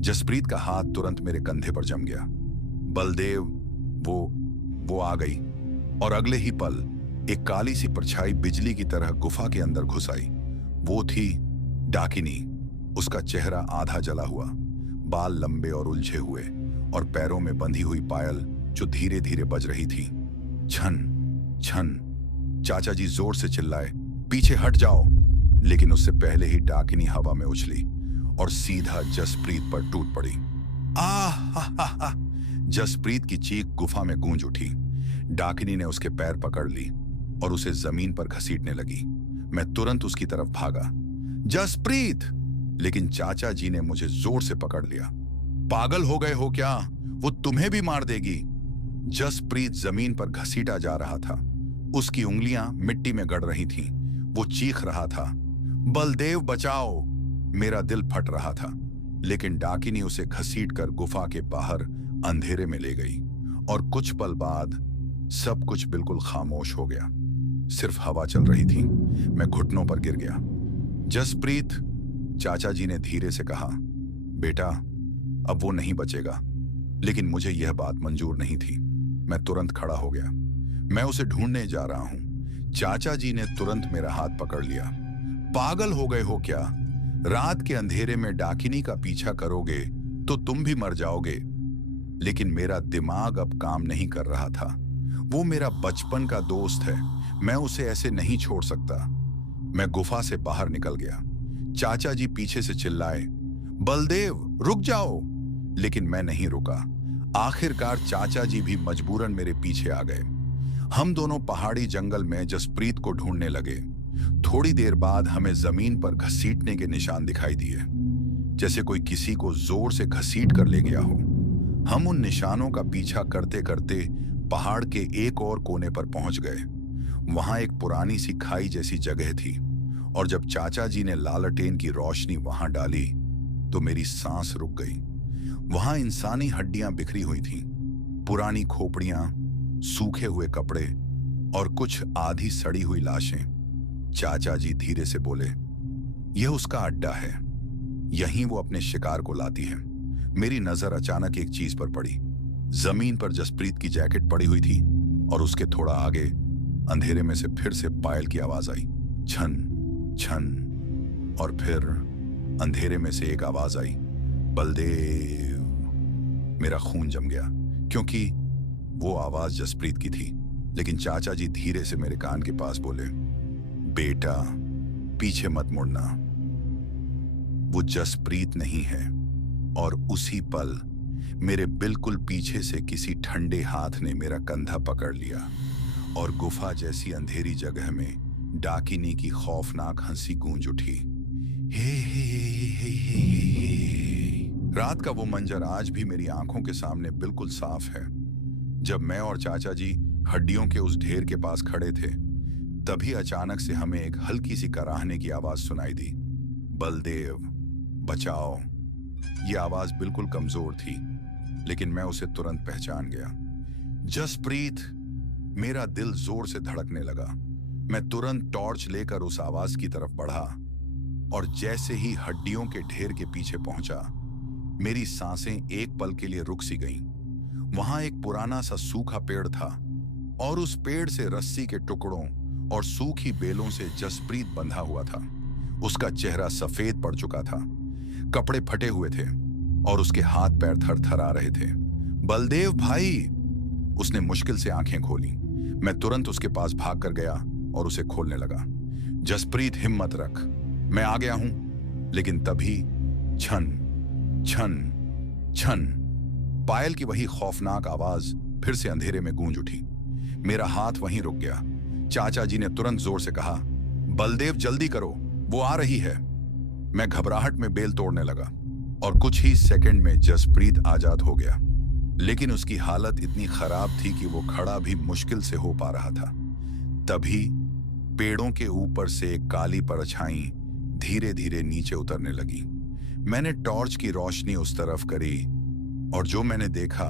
जसप्रीत का हाथ तुरंत मेरे कंधे पर जम गया। बलदेव, वो आ गई और अगले ही पल एक काली सी परछाई बिजली की तरह गुफा के अंदर घुस आई। वो थी डाकिनी। उसका चेहरा आधा जला हुआ, बाल लंबे और उलझे हुए, और पैरों में बंधी हुई पायल जो धीरे धीरे बज रही थी। छन छन। चाचा जी जोर से चिल्लाए, पीछे हट जाओ, लेकिन उससे पहले ही डाकिनी हवा में उछली और सीधा जसप्रीत पर टूट पड़ी। आह! जसप्रीत की चीख गुफा में गूंज उठी। डाकिनी ने उसके पैर पकड़ ली और उसे जमीन पर घसीटने लगी। मैं तुरंत उसकी तरफ भागा, जसप्रीत! लेकिन चाचा जी ने मुझे जोर से पकड़ लिया। पागल हो गए हो क्या? वो तुम्हें भी मार देगी। जसप्रीत जमीन पर घसीटा जा रहा था। उसकी उंगलियां मिट्टी में गड़ रही थीं। वो चीख रहा था, बलदेव बचाओ! मेरा दिल फट रहा था, लेकिन डाकिनी उसे घसीटकर गुफा के बाहर अंधेरे में ले गई और कुछ पल बाद सब कुछ बिल्कुल खामोश हो गया। सिर्फ हवा चल रही थी। मैं घुटनों पर गिर गया। जसप्रीत, चाचा जी ने धीरे से कहा, बेटा, अब वो नहीं बचेगा। लेकिन मुझे यह बात मंजूर नहीं थी। मैं तुरंत खड़ा हो गया। मैं उसे ढूंढने जा रहा हूं। चाचा जी ने तुरंत मेरा हाथ पकड़ लिया। पागल हो गए हो क्या? रात के अंधेरे में डाकिनी का पीछा करोगे तो तुम भी मर जाओगे। लेकिन मेरा दिमाग अब काम नहीं कर रहा था। वो मेरा बचपन का दोस्त है, मैं उसे ऐसे नहीं छोड़ सकता। मैं गुफा से बाहर निकल गया। चाचा जी पीछे से चिल्लाए, बलदेव रुक जाओ! लेकिन मैं नहीं रुका। आखिरकार चाचा जी भी मजबूरन मेरे पीछे आ गए। हम दोनों पहाड़ी जंगल में जसप्रीत को ढूंढने लगे। थोड़ी देर बाद हमें जमीन पर घसीटने के निशान दिखाई दिए, जैसे कोई किसी को जोर से घसीट कर ले गया हो। हम उन निशानों का पीछा करते करते पहाड़ के एक और कोने पर पहुंच गए। वहां एक पुरानी सी खाई जैसी जगह थी, और जब चाचा जी ने लालटेन की रोशनी वहां डाली तो मेरी सांस रुक गई। वहां इंसानी हड्डियां बिखरी हुई थीं, पुरानी खोपड़ियां, सूखे हुए कपड़े और कुछ आधी सड़ी हुई लाशें। चाचा जी धीरे से बोले, यह उसका अड्डा है, यहीं वो अपने शिकार को लाती है। मेरी नजर अचानक एक चीज पर पड़ी। जमीन पर जसप्रीत की जैकेट पड़ी हुई थी और उसके थोड़ा आगे अंधेरे में से फिर से पायल की आवाज आई, छन छन। और फिर अंधेरे में से एक आवाज आई, बलदेव! मेरा खून जम गया, क्योंकि वो आवाज जसप्रीत की थी। लेकिन चाचा जी धीरे से मेरे कान के पास बोले, बेटा, पीछे मत मुड़ना, वो जसप्रीत नहीं है। और उसी पल मेरे बिल्कुल पीछे से किसी ठंडे हाथ ने मेरा कंधा पकड़ लिया और गुफा जैसी अंधेरी जगह में डाकिनी की खौफनाक हंसी गूंज उठी। हे हे हे हे हे। रात का वो मंजर आज भी मेरी आंखों के सामने बिल्कुल साफ है। जब मैं और चाचा जी हड्डियों के उस ढेर के पास खड़े थे, तभी अचानक से हमें एक हल्की सी कराहने की आवाज सुनाई दी। बलदेव, बचाओ। ये आवाज बिल्कुल कमजोर थी, लेकिन मैं उसे तुरंत पहचान गया। जसप्रीत। मेरा दिल जोर से धड़कने लगा। मैं तुरंत टॉर्च लेकर उस आवाज की तरफ बढ़ा और जैसे ही हड्डियों के ढेर के पीछे पहुंचा, मेरी सांसें एक पल के लिए रुक सी गईं। वहां एक पुराना सा सूखा पेड़ था और उस पेड़ से रस्सी के टुकड़ों और सूखी बेलों से जसप्रीत बंधा हुआ था। उसका चेहरा सफेद पड़ चुका था, कपड़े फटे हुए थे और उसके हाथ पैर थरथरा रहे थे। बलदेव भाई, उसने मुश्किल से आंखें खोली। मैं तुरंत उसके पास भागकर गया और उसे खोलने लगा। जसप्रीत, हिम्मत रख, मैं आ गया हूं। लेकिन तभी छन छन छन, पायल की वही खौफनाक आवाज फिर से अंधेरे में गूंज उठी। मेरा हाथ वहीं रुक गया। चाचा जी ने तुरंत जोर से कहा, बलदेव जल्दी करो, वो आ रही है। मैं घबराहट में बेल तोड़ने लगा और कुछ ही सेकंड में जसप्रीत आजाद हो गया। लेकिन उसकी हालत इतनी खराब थी कि वो खड़ा भी मुश्किल से हो पा रहा था। तभी पेड़ों के ऊपर से एक काली परछाई धीरे धीरे नीचे उतरने लगी। मैंने टॉर्च की रोशनी उस तरफ करी और जो मैंने देखा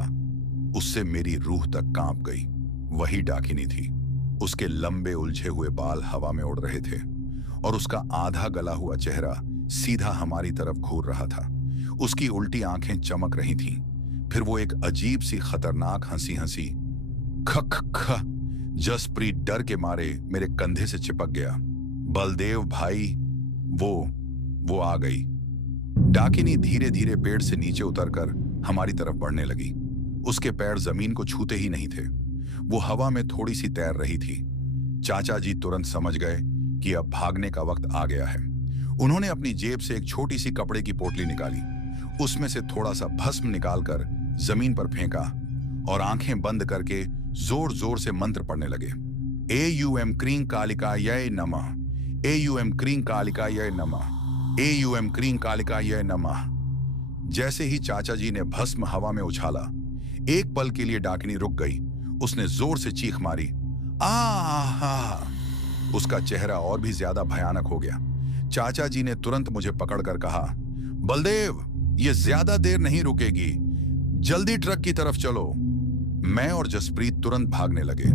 उससे मेरी रूह तक कांप गई। वही डाकिनी थी। उसके लंबे उलझे हुए बाल हवा में उड़ रहे थे और उसका आधा गला हुआ चेहरा सीधा हमारी तरफ घूर रहा था। उसकी उल्टी आंखें चमक रही थीं। फिर वो एक अजीब सी खतरनाक हंसी हंसी। खख ख। जसप्रीत डर के मारे मेरे कंधे से चिपक गया। बलदेव भाई, वो आ गई। डाकिनी धीरे धीरे पेड़ से नीचे उतरकर हमारी तरफ बढ़ने लगी। उसके पैर जमीन को छूते ही नहीं थे। वो हवा में थोड़ी सी तैर रही थी। चाचा जी तुरंत समझ गए कि अब भागने का वक्त आ गया है। उन्होंने अपनी जेब से एक छोटी सी कपड़े की पोटली निकाली, उसमें से थोड़ा सा भस्म निकालकर जमीन पर फेंका और आंखें बंद करके जोर जोर से मंत्र पढ़ने लगे। एयूएम क्रीं कालिकायै नमः, एयूएम क्रीं कालिकायै नमः, एयूएम क्रीं कालिकायै नमः। जैसे ही चाचा जी ने भस्म हवा में उछाला, एक पल के लिए डाकिनी रुक गई। उसने जोर से चीख मारी, आहा! उसका चेहरा और भी ज्यादा भयानक हो गया। चाचा जी ने तुरंत मुझे पकड़कर कहा, बलदेव, ये ज्यादा देर नहीं रुकेगी, जल्दी ट्रक की तरफ चलो। मैं और जसप्रीत तुरंत भागने लगे।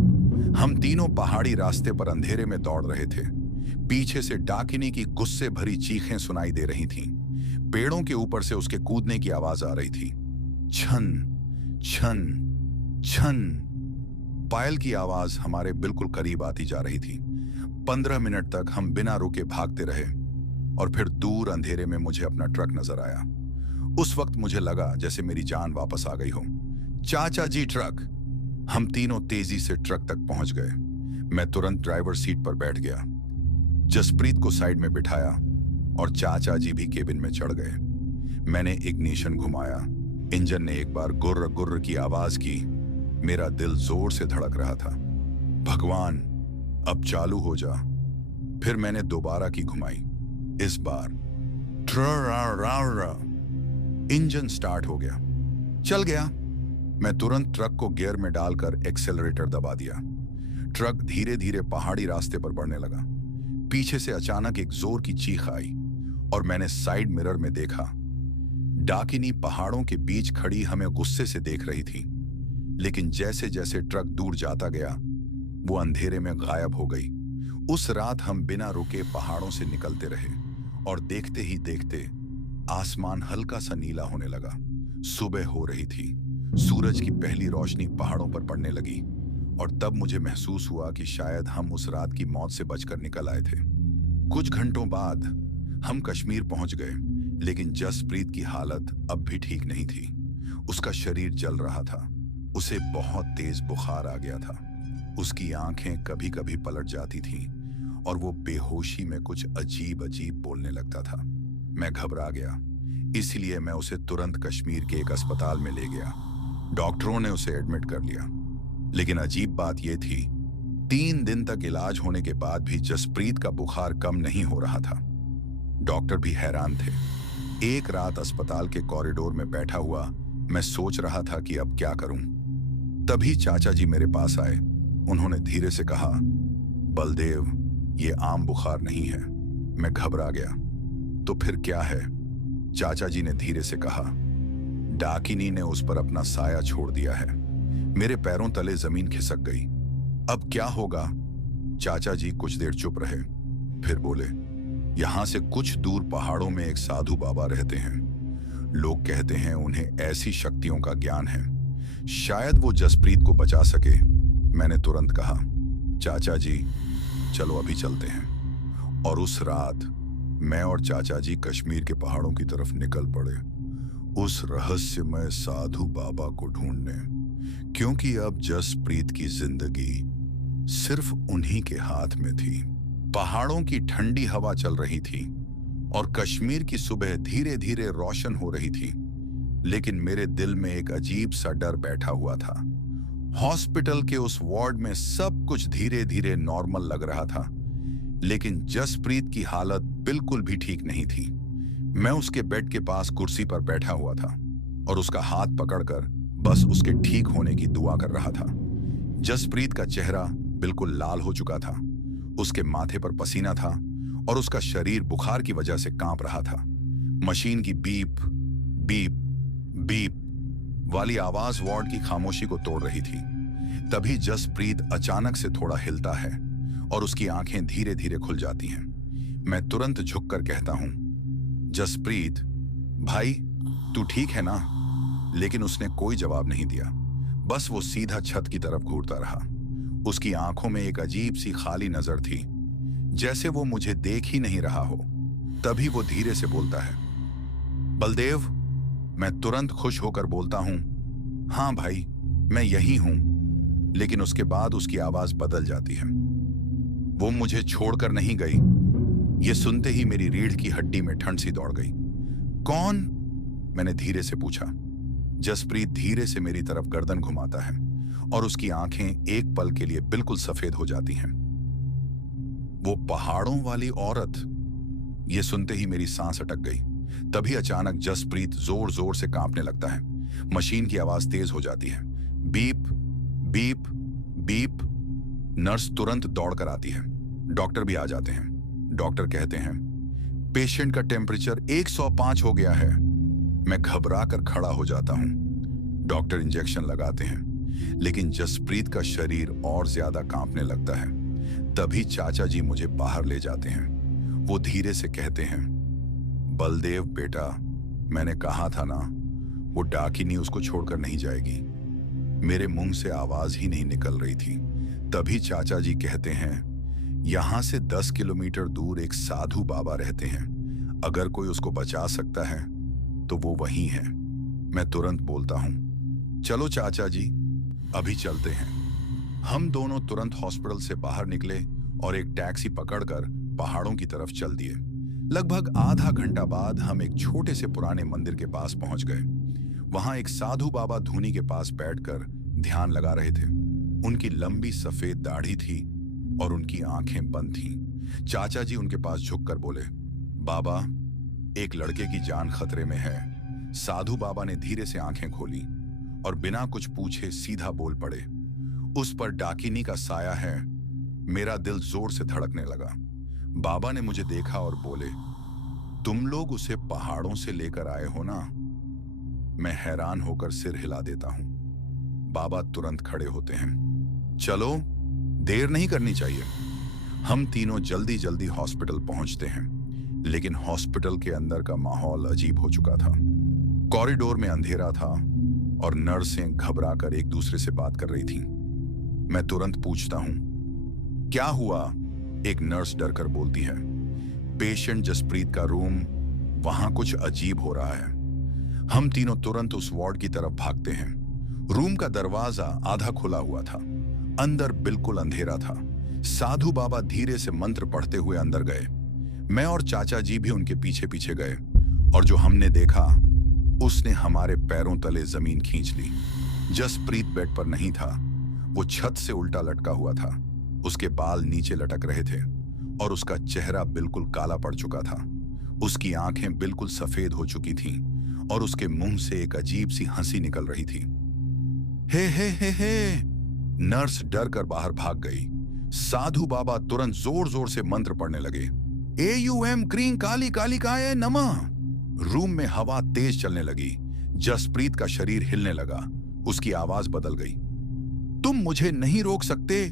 हम तीनों पहाड़ी रास्ते पर अंधेरे में दौड़ रहे थे। पीछे से डाकिनी की गुस्से भरी चीखें सुनाई दे रही थीं। पेड़ों के ऊपर से उसके कूदने की आवाज आ रही थी। छन छन छन। पायल की आवाज हमारे बिल्कुल करीब आती जा रही थी। 15 मिनट तक हम बिना रुके भागते रहे और फिर दूर अंधेरे में मुझे अपना ट्रक नजर आया। उस वक्त मुझे लगा जैसे मेरी जान वापस आ गई हो। चाचा जी, ट्रक! हम तीनों तेजी से ट्रक तक पहुंच गए। मैं तुरंत ड्राइवर सीट पर बैठ गया, जसप्रीत को साइड में बिठाया और चाचा जी भी केबिन में चढ़ गए। मैंने इग्निशन घुमाया। इंजन ने एक बार गुर्र गुर्र की आवाज की। मेरा दिल जोर से धड़क रहा था। भगवान, अब चालू हो जा। फिर मैंने दोबारा की घुमाई। इस बार इंजन स्टार्ट हो गया, चल गया। मैं तुरंत ट्रक को गियर में डालकर एक्सेलरेटर दबा दिया। ट्रक धीरे धीरे पहाड़ी रास्ते पर बढ़ने लगा। पीछे से अचानक एक जोर की चीख आई और मैंने साइड मिरर में देखा। डाकिनी पहाड़ों के बीच खड़ी हमें गुस्से से देख रही थी। लेकिन जैसे जैसे ट्रक दूर जाता गया, वो अंधेरे में गायब हो गई। उस रात हम बिना रुके पहाड़ों से निकलते रहे और देखते ही देखते आसमान हल्का सा नीला होने लगा। सुबह हो रही थी। सूरज की पहली रोशनी पहाड़ों पर पड़ने लगी और तब मुझे महसूस हुआ कि शायद हम उस रात की मौत से बचकर निकल आए थे। कुछ घंटों बाद हम कश्मीर पहुंच गए, लेकिन जसप्रीत की हालत अब भी ठीक नहीं थी। उसका शरीर जल रहा था। उसे बहुत तेज बुखार आ गया था। उसकी आंखें कभी कभी पलट जाती थीं और वो बेहोशी में कुछ अजीब अजीब बोलने लगता था। मैं घबरा गया। इसलिए मैं उसे तुरंत कश्मीर के एक अस्पताल में ले गया। डॉक्टरों ने उसे एडमिट कर लिया। लेकिन अजीब बात यह थी, 3 दिन तक इलाज होने के बाद भी जसप्रीत का बुखार कम नहीं हो रहा था। डॉक्टर भी हैरान थे। एक रात अस्पताल के कॉरिडोर में बैठा हुआ मैं सोच रहा था कि अब क्या करूं। तभी चाचा जी मेरे पास आए। उन्होंने धीरे से कहा, बलदेव, ये आम बुखार नहीं है। मैं घबरा गया। तो फिर क्या है? चाचा जी ने धीरे से कहा, डाकिनी ने उस पर अपना साया छोड़ दिया है। मेरे पैरों तले जमीन खिसक गई। अब क्या होगा? चाचा जी कुछ देर चुप रहे, फिर बोले, यहां से कुछ दूर पहाड़ों में एक साधु बाबा रहते हैं। लोग कहते हैं उन्हें ऐसी शक्तियों का ज्ञान है, शायद वो जसप्रीत को बचा सके। मैंने तुरंत कहा, चाचा जी चलो अभी चलते हैं। और उस रात मैं और चाचा जी कश्मीर के पहाड़ों की तरफ निकल पड़े, उस रहस्यमय साधु बाबा को ढूंढने, क्योंकि अब जसप्रीत की जिंदगी सिर्फ उन्हीं के हाथ में थी। पहाड़ों की ठंडी हवा चल रही थी और कश्मीर की सुबह धीरे धीरे रोशन हो रही थी। लेकिन मेरे दिल में एक अजीब सा डर बैठा हुआ था। हॉस्पिटल के उस वार्ड में सब कुछ धीरे धीरे नॉर्मल लग रहा था, लेकिन जसप्रीत की हालत बिल्कुल भी ठीक नहीं थी। मैं उसके बेड के पास कुर्सी पर बैठा हुआ था और उसका हाथ पकड़कर बस उसके ठीक होने की दुआ कर रहा था। जसप्रीत का चेहरा बिल्कुल लाल हो चुका था, उसके माथे पर पसीना था और उसका शरीर बुखार की वजह से कांप रहा था। मशीन की बीप बीप बीप वाली आवाज वार्ड की खामोशी को तोड़ रही थी। तभी जसप्रीत अचानक से थोड़ा हिलता है और उसकी आंखें धीरे धीरे खुल जाती हैं। मैं तुरंत झुककर कहता हूं, जसप्रीत भाई, तू ठीक है ना? लेकिन उसने कोई जवाब नहीं दिया, बस वो सीधा छत की तरफ घूरता रहा। उसकी आंखों में एक अजीब सी खाली नजर थी, जैसे वो मुझे देख ही नहीं रहा हो। तभी वो धीरे से बोलता है, बलदेव। मैं तुरंत खुश होकर बोलता हूं, हाँ भाई, मैं यही हूं। लेकिन उसके बाद उसकी आवाज बदल जाती है। वो मुझे छोड़कर नहीं गई। ये सुनते ही मेरी रीढ़ की हड्डी में ठंड सी दौड़ गई। कौन? मैंने धीरे से पूछा। जसप्रीत धीरे से मेरी तरफ गर्दन घुमाता है और उसकी आंखें एक पल के लिए बिल्कुल सफेद हो जाती हैं। वो पहाड़ों वाली औरत। ये सुनते ही मेरी सांस अटक गई। तभी अचानक जसप्रीत जोर जोर से कांपने लगता है। मशीन की आवाज तेज हो जाती है। Beep beep beep. नर्स तुरंत दौड़कर आती है। डॉक्टर भी आ जाते हैं। डॉक्टर कहते हैं, पेशेंट का टेम्परेचर 105 हो गया है। मैं घबरा कर खड़ा हो जाता हूं। डॉक्टर इंजेक्शन लगाते हैं, लेकिन जसप्रीत का शरीर और ज्यादा कांपने लगता है। तभी चाचा जी मुझे बाहर ले जाते हैं। वो धीरे से कहते हैं, बलदेव बेटा, मैंने कहा था ना, वो डाकिनी उसको छोड़कर नहीं जाएगी। मेरे मुंह से आवाज ही नहीं निकल रही थी। तभी चाचा जी कहते हैं, यहां से 10 किलोमीटर दूर एक साधु बाबा रहते हैं। अगर कोई उसको बचा सकता है तो वो वही है। मैं तुरंत बोलता हूं, चलो चाचा जी, अभी चलते हैं। हम दोनों तुरंत हॉस्पिटल से बाहर निकले और एक टैक्सी पकड़कर पहाड़ों की तरफ चल दिए। लगभग आधा घंटा बाद हम एक छोटे से पुराने मंदिर के पास पहुंच गए। वहां एक साधु बाबा धूनी के पास बैठकर ध्यान लगा रहे थे। उनकी लंबी सफेद दाढ़ी थी और उनकी आंखें बंद थीं। चाचा जी उनके पास झुककर बोले, बाबा, एक लड़के की जान खतरे में है। साधु बाबा ने धीरे से आंखें खोली और बिना कुछ पूछे सीधा बोल पड़े, उस पर डाकिनी का साया है। मेरा दिल जोर से धड़कने लगा। बाबा ने मुझे देखा और बोले, तुम लोग उसे पहाड़ों से लेकर आए हो ना? मैं हैरान होकर सिर हिला देता हूं। बाबा तुरंत खड़े होते हैं। चलो, देर नहीं करनी चाहिए। हम तीनों जल्दी जल्दी हॉस्पिटल पहुंचते हैं, लेकिन हॉस्पिटल के अंदर का माहौल अजीब हो चुका था। कॉरिडोर में अंधेरा था और नर्सें घबराकर एक दूसरे से बात कर रही थीं। मैं तुरंत पूछता हूं, क्या हुआ? एक नर्स डरकर बोलती है, पेशेंट जसप्रीत का रूम, वहां कुछ अजीब हो रहा है। हम तीनों तुरंत उस वार्ड की तरफ भागते हैं। रूम का दरवाजा आधा खुला हुआ था। अंदर बिल्कुल अंधेरा था। साधु बाबा धीरे से मंत्र पढ़ते हुए अंदर गए। मैं और चाचा जी भी उनके पीछे पीछे गए। और जो हमने देखा उसने हमारे पैरों तले जमीन खींच ली। जसप्रीत बेड पर नहीं था, वो छत से उल्टा लटका हुआ था। उसके बाल नीचे लटक रहे थे और उसका चेहरा बिल्कुल काला पड़ चुका था। उसकी आंखें बिल्कुल सफेद हो चुकी थीं और उसके मुंह से एक अजीब सी हंसी निकल रही थी। हे। नर्स डर कर बाहर भाग गई। साधु बाबा तुरंत जोर जोर से मंत्र पढ़ने लगे। AUM क्रीं काली कालिकाय नमः। रूम में हवा तेज चलने लगी। जसप्रीत का शरीर हिलने लगा। उसकी आवाज बदल गई। तुम मुझे नहीं रोक सकते,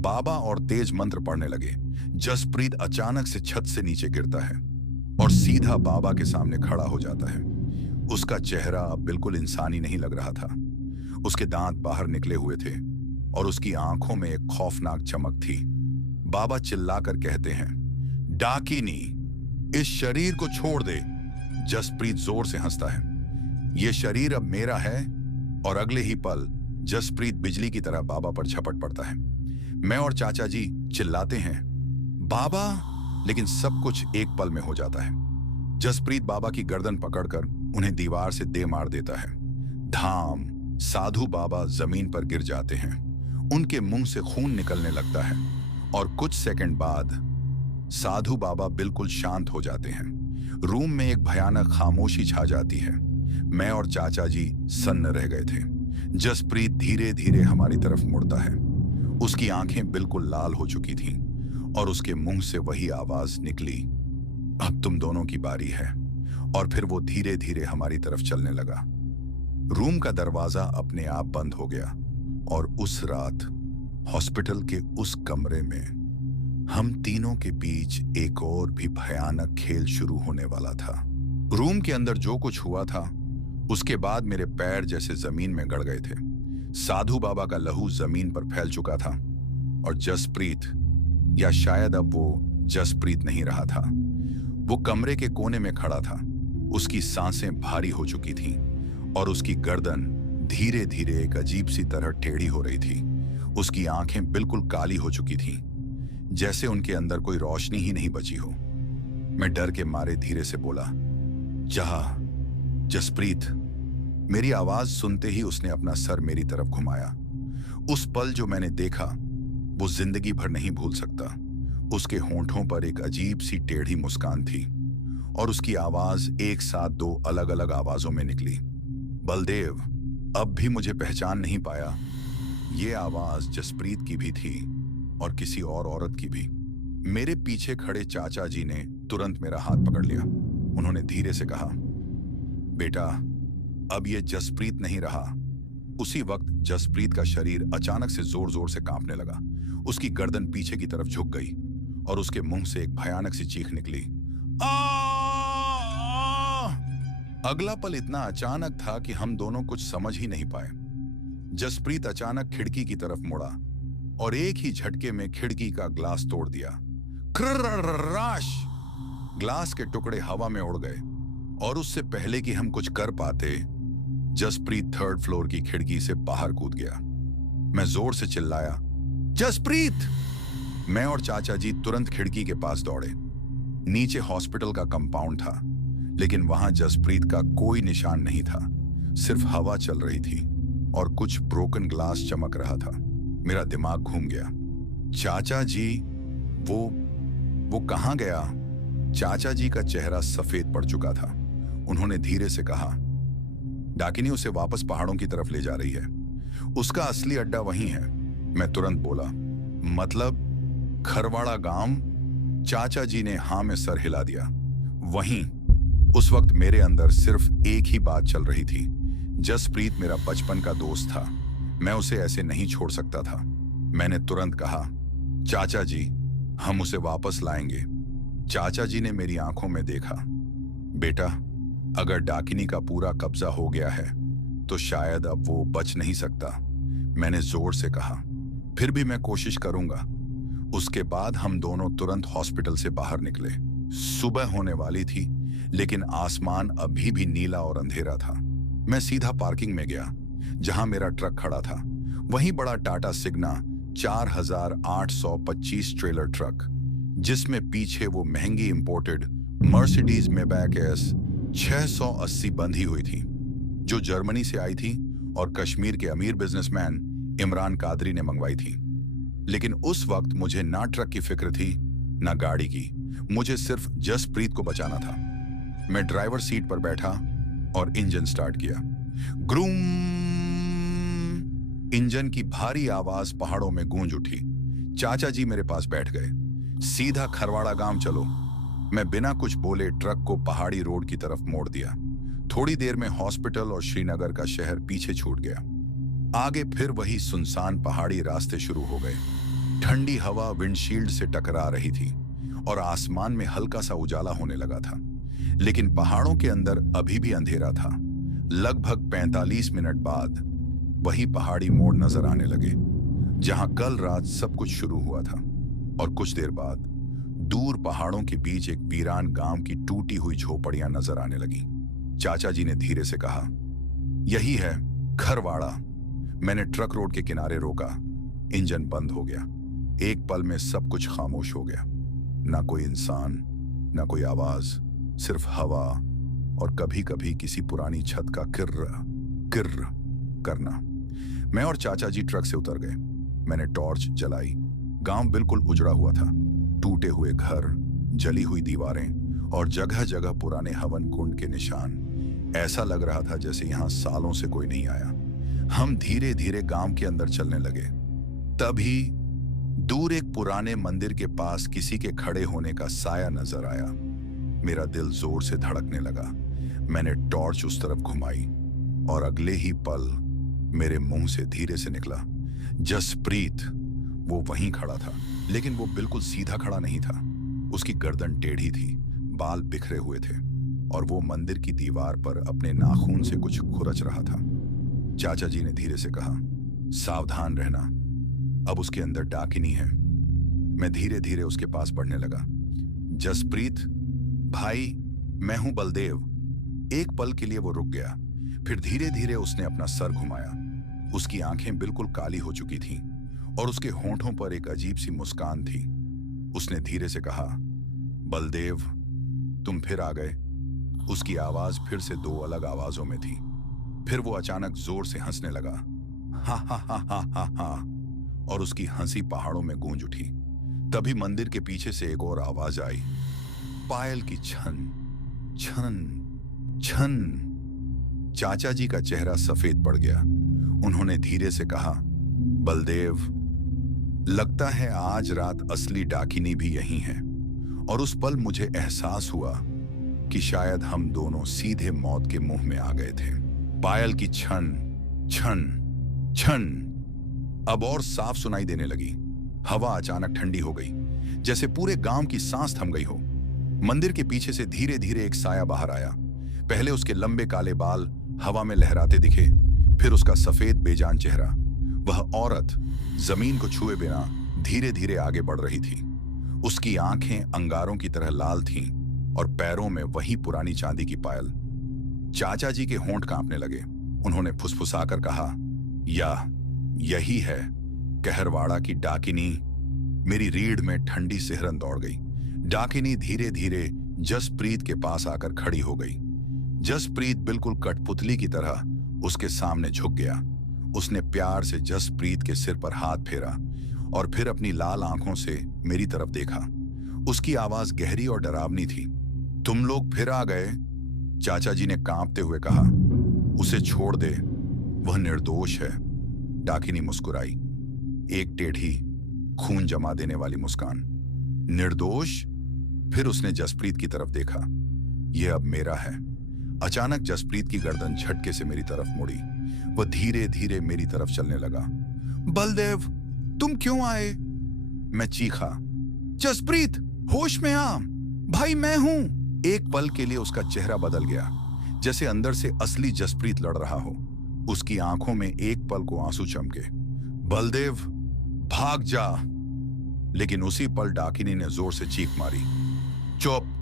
बाबा और तेज मंत्र पढ़ने लगे। जसप्रीत अचानक से छत से नीचे गिरता है और सीधा बाबा के सामने खड़ा हो जाता है। उसका चेहरा अब बिल्कुल इंसानी नहीं लग रहा था। उसके दांत बाहर निकले हुए थे और उसकी आंखों में एक खौफनाक चमक थी। बाबा चिल्लाकर कहते हैं, डाकिनी, इस शरीर को छोड़ दे। जसप्रीत जोर से हंसता है। यह शरीर अब मेरा है। और अगले ही पल जसप्रीत बिजली की तरह बाबा पर झपट पड़ता है। मैं और चाचा जी चिल्लाते हैं, बाबा, लेकिन सब कुछ एक पल में हो जाता है। जसप्रीत बाबा की गर्दन पकड़कर उन्हें दीवार से दे मार देता है। धाम। साधु बाबा जमीन पर गिर जाते हैं। उनके मुंह से खून निकलने लगता है और कुछ सेकंड बाद साधु बाबा बिल्कुल शांत हो जाते हैं। रूम में एक भयानक खामोशी छा जाती है। मैं और चाचा जी सन्न रह गए थे। जसप्रीत धीरे धीरे हमारी तरफ मुड़ता है। उसकी आंखें बिल्कुल लाल हो चुकी थीं और उसके मुंह से वही आवाज निकली, अब तुम दोनों की बारी है। और फिर वो धीरे धीरे हमारी तरफ चलने लगा। रूम का दरवाजा अपने आप बंद हो गया और उस रात हॉस्पिटल के उस कमरे में हम तीनों के बीच एक और भी भयानक खेल शुरू होने वाला था। रूम के अंदर जो कुछ हुआ था उसके बाद मेरे पैर जैसे जमीन में गड़ गए थे। साधु बाबा का लहू जमीन पर फैल चुका था और जसप्रीत, या शायद अब वो जसप्रीत नहीं रहा था, वो कमरे के कोने में खड़ा था। उसकी सांसें भारी हो चुकी थीं और उसकी गर्दन धीरे धीरे एक अजीब सी तरह टेढ़ी हो रही थी। उसकी आंखें बिल्कुल काली हो चुकी थीं, जैसे उनके अंदर कोई रोशनी ही नहीं बची हो। मैं डर के मारे धीरे से बोला, जसप्रीत। मेरी आवाज सुनते ही उसने अपना सर मेरी तरफ घुमाया। उस पल जो मैंने देखा वो जिंदगी भर नहीं भूल सकता। उसके होंठों पर एक अजीब सी टेढ़ी मुस्कान थी और उसकी आवाज एक साथ दो अलग अलग आवाजों में निकली। बलदेव। अब भी मुझे पहचान नहीं पाया। ये आवाज जसप्रीत की भी थी और किसी और औरत की भी। मेरे पीछे खड़े चाचा जी ने तुरंत मेरा हाथ पकड़ लिया। उन्होंने धीरे से कहा, बेटा, अब ये जसप्रीत नहीं रहा। उसी वक्त जसप्रीत का शरीर अचानक से जोर जोर से कांपने लगा। उसकी गर्दन पीछे की तरफ झुक गई और उसके मुंह से एक भयानक सी चीख निकली, अगला पल इतना अचानक था कि हम दोनों कुछ समझ ही नहीं पाए। जसप्रीत अचानक खिड़की की तरफ मुड़ा और एक ही झटके में खिड़की का ग्लास तोड़ दिया। राश! ग्लास के टुकड़े हवा में उड़ गए और उससे पहले कि हम कुछ कर पाते, जसप्रीत 3rd फ्लोर की खिड़की से बाहर कूद गया। मैं जोर से चिल्लाया, जसप्रीत! मैं और चाचा जी तुरंत खिड़की के पास दौड़े। नीचे हॉस्पिटल का कंपाउंड था, लेकिन वहां जसप्रीत का कोई निशान नहीं था। सिर्फ हवा चल रही थी और कुछ ब्रोकन ग्लास चमक रहा था। मेरा दिमाग घूम गया। चाचा जी, वो कहां गया? चाचा जी का चेहरा सफेद पड़ चुका था। उन्होंने धीरे से कहा, डाकिनी उसे वापस पहाड़ों की तरफ ले जा रही है। उसका असली अड्डा वहीं है। मैं तुरंत बोला, मतलब खरवाड़ा गांव? चाचा जी ने हाँ में सर हिला दिया। वहीं। उस वक्त मेरे अंदर सिर्फ एक ही बात चल रही थी, जसप्रीत मेरा बचपन का दोस्त था। मैं उसे ऐसे नहीं छोड़ सकता था। मैंने तुरंत कहा, चाचा जी, हम उसे वापस लाएंगे। चाचा जी ने मेरी आंखों में देखा। बेटा, अगर डाकिनी का पूरा कब्जा हो गया है तो शायद अब वो बच नहीं सकता। मैंने जोर से कहा, फिर भी मैं कोशिश करूंगा। उसके बाद हम दोनों तुरंत हॉस्पिटल से बाहर निकले। सुबह होने वाली थी, लेकिन आसमान अभी भी नीला और अंधेरा था। मैं सीधा पार्किंग में गया जहां मेरा ट्रक खड़ा था। वहीं बड़ा टाटा सिग्ना 4825 ट्रेलर ट्रक, जिसमें पीछे वो महंगी इंपोर्टेड मर्सिडीज मेबैक एस 680 बंधी हुई थी, जो जर्मनी से आई थी और कश्मीर के अमीर बिजनेसमैन इमरान कादरी ने मंगवाई थी। लेकिन उस वक्त मुझे ना ट्रक की फिक्र थी ना गाड़ी की। मुझे सिर्फ जसप्रीत को बचाना था। मैं ड्राइवर सीट पर बैठा और इंजन स्टार्ट किया। ग्रूम। इंजन की भारी आवाज पहाड़ों में गूंज उठी। चाचा जी मेरे पास बैठ गए। सीधा खरवाड़ा गांव चलो। मैं बिना कुछ बोले ट्रक को पहाड़ी रोड की तरफ मोड़ दिया। थोड़ी देर में हॉस्पिटल और श्रीनगर का शहर पीछे छूट गया। आगे फिर वही सुनसान पहाड़ी रास्ते शुरू हो गए। ठंडी हवा विंडशील्ड से टकरा रही थी और आसमान में हल्का सा उजाला होने लगा था। लेकिन पहाड़ों के अंदर अभी भी अंधेरा था। लगभग 45 मिनट बाद वही पहाड़ी मोड़ नजर आने लगे जहां कल रात सब कुछ शुरू हुआ था। और कुछ देर बाद दूर पहाड़ों के बीच एक वीरान गांव की टूटी हुई झोपड़ियां नजर आने लगी। चाचा जी ने धीरे से कहा, यही है खरवाड़ा। मैंने ट्रक रोड के किनारे रोका। इंजन बंद हो गया। एक पल में सब कुछ खामोश हो गया। ना कोई इंसान, ना कोई आवाज, सिर्फ हवा और कभी कभी किसी पुरानी छत का किर्र किर्र करना। मैं और चाचा जी ट्रक से उतर गए। मैंने टॉर्च जलाई। गांव बिल्कुल उजड़ा हुआ था। टूटे हुए घर, जली हुई दीवारें और जगह जगह पुराने हवन कुंड के निशान। ऐसा लग रहा था जैसे यहां सालों से कोई नहीं आया। हम धीरे धीरे गांव के अंदर चलने लगे। तभी दूर एक पुराने मंदिर के पास किसी के खड़े होने का साया नजर आया। मेरा दिल जोर से धड़कने लगा। मैंने टॉर्च उस तरफ घुमाई और अगले ही पल मेरे मुंह से धीरे से निकला, जसप्रीत। वो वहीं खड़ा था, लेकिन वो बिल्कुल सीधा खड़ा नहीं था। उसकी गर्दन टेढ़ी थी, बाल बिखरे हुए थे और वो मंदिर की दीवार पर अपने नाखून से कुछ खुरच रहा था। चाचा जी ने धीरे से कहा, सावधान रहना, अब उसके अंदर डाकिनी है। मैं धीरे धीरे उसके पास बढ़ने लगा। जसप्रीत भाई, मैं हूं बलदेव। एक पल के लिए वो रुक गया। फिर धीरे धीरे उसने अपना सर घुमाया। उसकी आंखें बिल्कुल काली हो चुकी थीं और उसके होंठों पर एक अजीब सी मुस्कान थी। उसने धीरे से कहा, बलदेव, तुम फिर आ गए। उसकी आवाज फिर से दो अलग आवाजों में थी। फिर वो अचानक जोर से हंसने लगा, हा हा हा हा हा हा, और उसकी हंसी पहाड़ों में गूंज उठी। तभी मंदिर के पीछे से एक और आवाज आई, पायल की छन छन छन। चाचा जी का चेहरा सफेद पड़ गया। उन्होंने धीरे से कहा, बलदेव, लगता है आज रात असली डाकिनी भी यही है। और उस पल मुझे एहसास हुआ कि शायद हम दोनों सीधे मौत के मुंह में आ गए थे। पायल की छन छन छन अब और साफ सुनाई देने लगी। हवा अचानक ठंडी हो गई, जैसे पूरे गांव की सांस थम गई हो। मंदिर के पीछे से धीरे धीरे एक साया बाहर आया। पहले उसके लंबे काले बाल हवा में लहराते दिखे, फिर उसका सफेद बेजान चेहरा। वह औरत जमीन को छुए बिना धीरे धीरे आगे बढ़ रही थी। उसकी आंखें अंगारों की तरह लाल थीं और पैरों में वही पुरानी चांदी की पायल। चाचा जी के होंठ कांपने लगे। उन्होंने फुसफुसाकर कहा, यही है कहरवाड़ा की डाकिनी। मेरी रीढ़ में ठंडी सिहरन दौड़ गई। डाकिनी धीरे धीरे जसप्रीत के पास आकर खड़ी हो गई। जसप्रीत बिल्कुल कठपुतली की तरह उसके सामने झुक गया। उसने प्यार से जसप्रीत के सिर पर हाथ फेरा और फिर अपनी लाल आंखों से मेरी तरफ देखा। उसकी आवाज गहरी और डरावनी थी। तुम लोग फिर आ गए, चाचा जी ने कांपते हुए कहा। उसे छोड़ दे, वह निर्दोष है। डाकिनी मुस्कुराई, एक टेढ़ी खून जमा देने वाली मुस्कान। निर्दोष? फिर उसने जसप्रीत की तरफ देखा। यह अब मेरा है। अचानक जसप्रीत की गर्दन झटके से मेरी तरफ मुड़ी। वह धीरे धीरे मेरी तरफ चलने लगा। बलदेव, तुम क्यों आए? मैं चीखा। जसप्रीत, होश में आ, भाई मैं हूं। एक पल के लिए उसका चेहरा बदल गया, जैसे अंदर से असली जसप्रीत लड़ रहा हो। उसकी आंखों में एक पल को आंसू चमके। बलदेव, भाग जा। लेकिन उसी पल डाकिनी ने जोर से चीख मारी, चुप।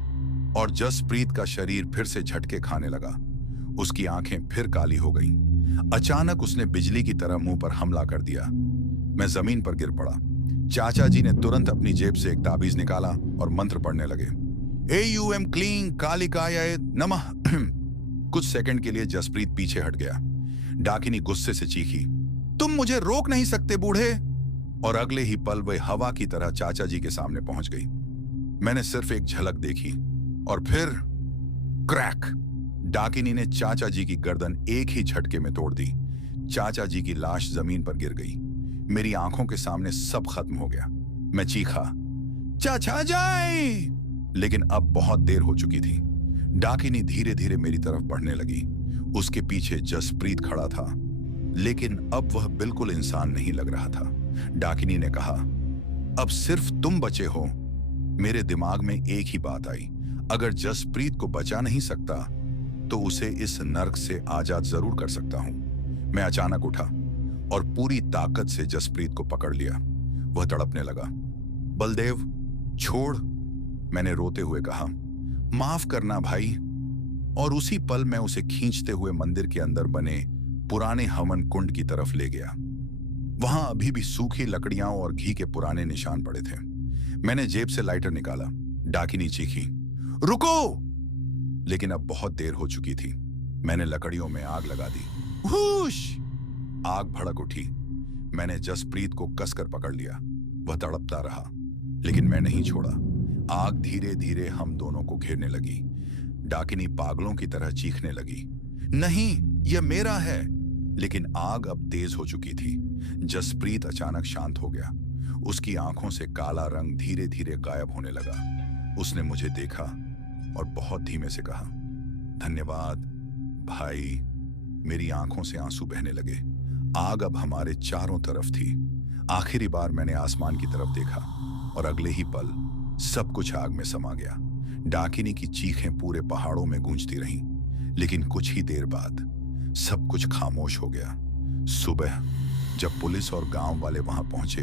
और जसप्रीत का शरीर फिर से झटके खाने लगा। उसकी आंखें फिर काली हो गईं। अचानक उसने बिजली की तरह मुंह पर हमला कर दिया। मैं जमीन पर गिर पड़ा। चाचा जी ने तुरंत अपनी जेब से एक ताबीज निकाला और मंत्र पढ़ने लगे। AUM क्लीं कालिकाय नमः। कुछ सेकंड के लिए जसप्रीत पीछे हट गया। डाकिनी गुस्से से चीखी, तुम मुझे रोक नहीं सकते बूढ़े। और अगले ही पल वह हवा की तरह चाचा जी के सामने पहुंच गई। मैंने सिर्फ एक झलक देखी और फिर क्रैक, डाकिनी ने चाचा जी की गर्दन एक ही झटके में तोड़ दी। चाचा जी की लाश जमीन पर गिर गई। मेरी आंखों के सामने सब खत्म हो गया। मैं चीखा, चाचा जी! लेकिन अब बहुत देर हो चुकी थी। डाकिनी धीरे धीरे मेरी तरफ बढ़ने लगी। उसके पीछे जसप्रीत खड़ा था, लेकिन अब वह बिल्कुल इंसान नहीं लग रहा था। डाकिनी ने कहा, अब सिर्फ तुम बचे हो। मेरे दिमाग में एक ही बात आई, अगर जसप्रीत को बचा नहीं सकता तो उसे इस नर्क से आजाद जरूर कर सकता हूं। मैं अचानक उठा और पूरी ताकत से जसप्रीत को पकड़ लिया। वह तड़पने लगा। बलदेव छोड़, मैंने रोते हुए कहा, माफ करना भाई। और उसी पल मैं उसे खींचते हुए मंदिर के अंदर बने पुराने हवन कुंड की तरफ ले गया। वहां अभी भी सूखी लकड़ियां और घी के पुराने निशान पड़े थे। मैंने जेब से लाइटर निकाला। डाकिनी चीखी, रुको! लेकिन अब बहुत देर हो चुकी थी। मैंने लकड़ियों में आग लगा दी। हुश! आग भड़क उठी। मैंने जसप्रीत को कसकर पकड़ लिया। वह तड़पता रहा, लेकिन मैं नहीं छोड़ा। आग धीरे धीरे हम दोनों को घेरने लगी। डाकिनी पागलों की तरह चीखने लगी, नहीं, यह मेरा है। लेकिन आग अब तेज हो चुकी थी। जसप्रीत अचानक शांत हो गया। उसकी आंखों से काला रंग धीरे धीरे गायब होने लगा। उसने मुझे देखा और बहुत धीमे से कहा, धन्यवाद भाई। मेरी आंखों से आंसू बहने लगे। आग अब हमारे चारों तरफ थी। आखिरी बार मैंने आसमान की तरफ देखा और अगले ही पल सब कुछ आग में समा गया। डाकिनी की चीखें पूरे पहाड़ों में गूंजती रहीं, लेकिन कुछ ही देर बाद सब कुछ खामोश हो गया। सुबह जब पुलिस और गांव वाले वहां पहुंचे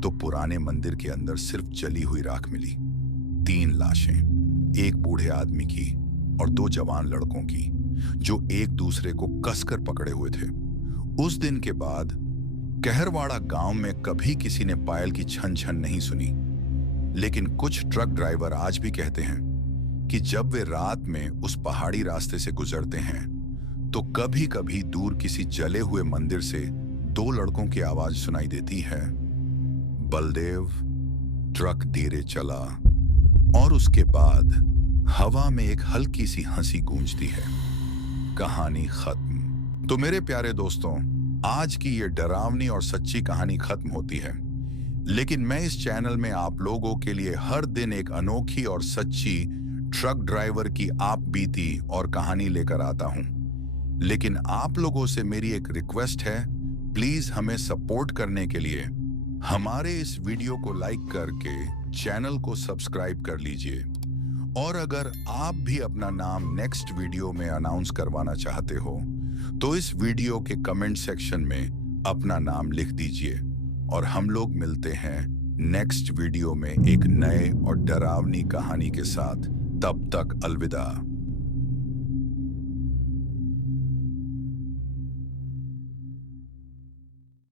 तो पुराने मंदिर के अंदर सिर्फ जली हुई राख मिली। 3 लाशें, एक बूढ़े आदमी की और 2 जवान लड़कों की, जो एक दूसरे को कसकर पकड़े हुए थे। उस दिन के बाद कहरवाड़ा गांव में कभी किसी ने पायल की छन छन नहीं सुनी। लेकिन कुछ ट्रक ड्राइवर आज भी कहते हैं कि जब वे रात में उस पहाड़ी रास्ते से गुजरते हैं तो कभी कभी दूर किसी जले हुए मंदिर से 2 लड़कों की आवाज सुनाई देती है। बलदेव, ट्रक धीरे चला और उसके बाद हवा में एक हल्की सी हंसी गूंजती है। कहानी खत्म। तो मेरे प्यारे दोस्तों, आज की ये डरावनी और सच्ची कहानी खत्म होती है, लेकिन मैं इस चैनल में आप लोगों के लिए हर दिन एक अनोखी और सच्ची ट्रक ड्राइवर की आप बीती और कहानी लेकर आता हूं। लेकिन आप लोगों से मेरी एक रिक्वेस्ट है, प्लीज हमें सपोर्ट करने के लिए हमारे इस वीडियो को लाइक करके चैनल को सब्सक्राइब कर लीजिए। और अगर आप भी अपना नाम नेक्स्ट वीडियो में अनाउंस करवाना चाहते हो तो इस वीडियो के कमेंट सेक्शन में अपना नाम लिख दीजिए। और हम लोग मिलते हैं नेक्स्ट वीडियो में एक नए और डरावनी कहानी के साथ। तब तक अलविदा।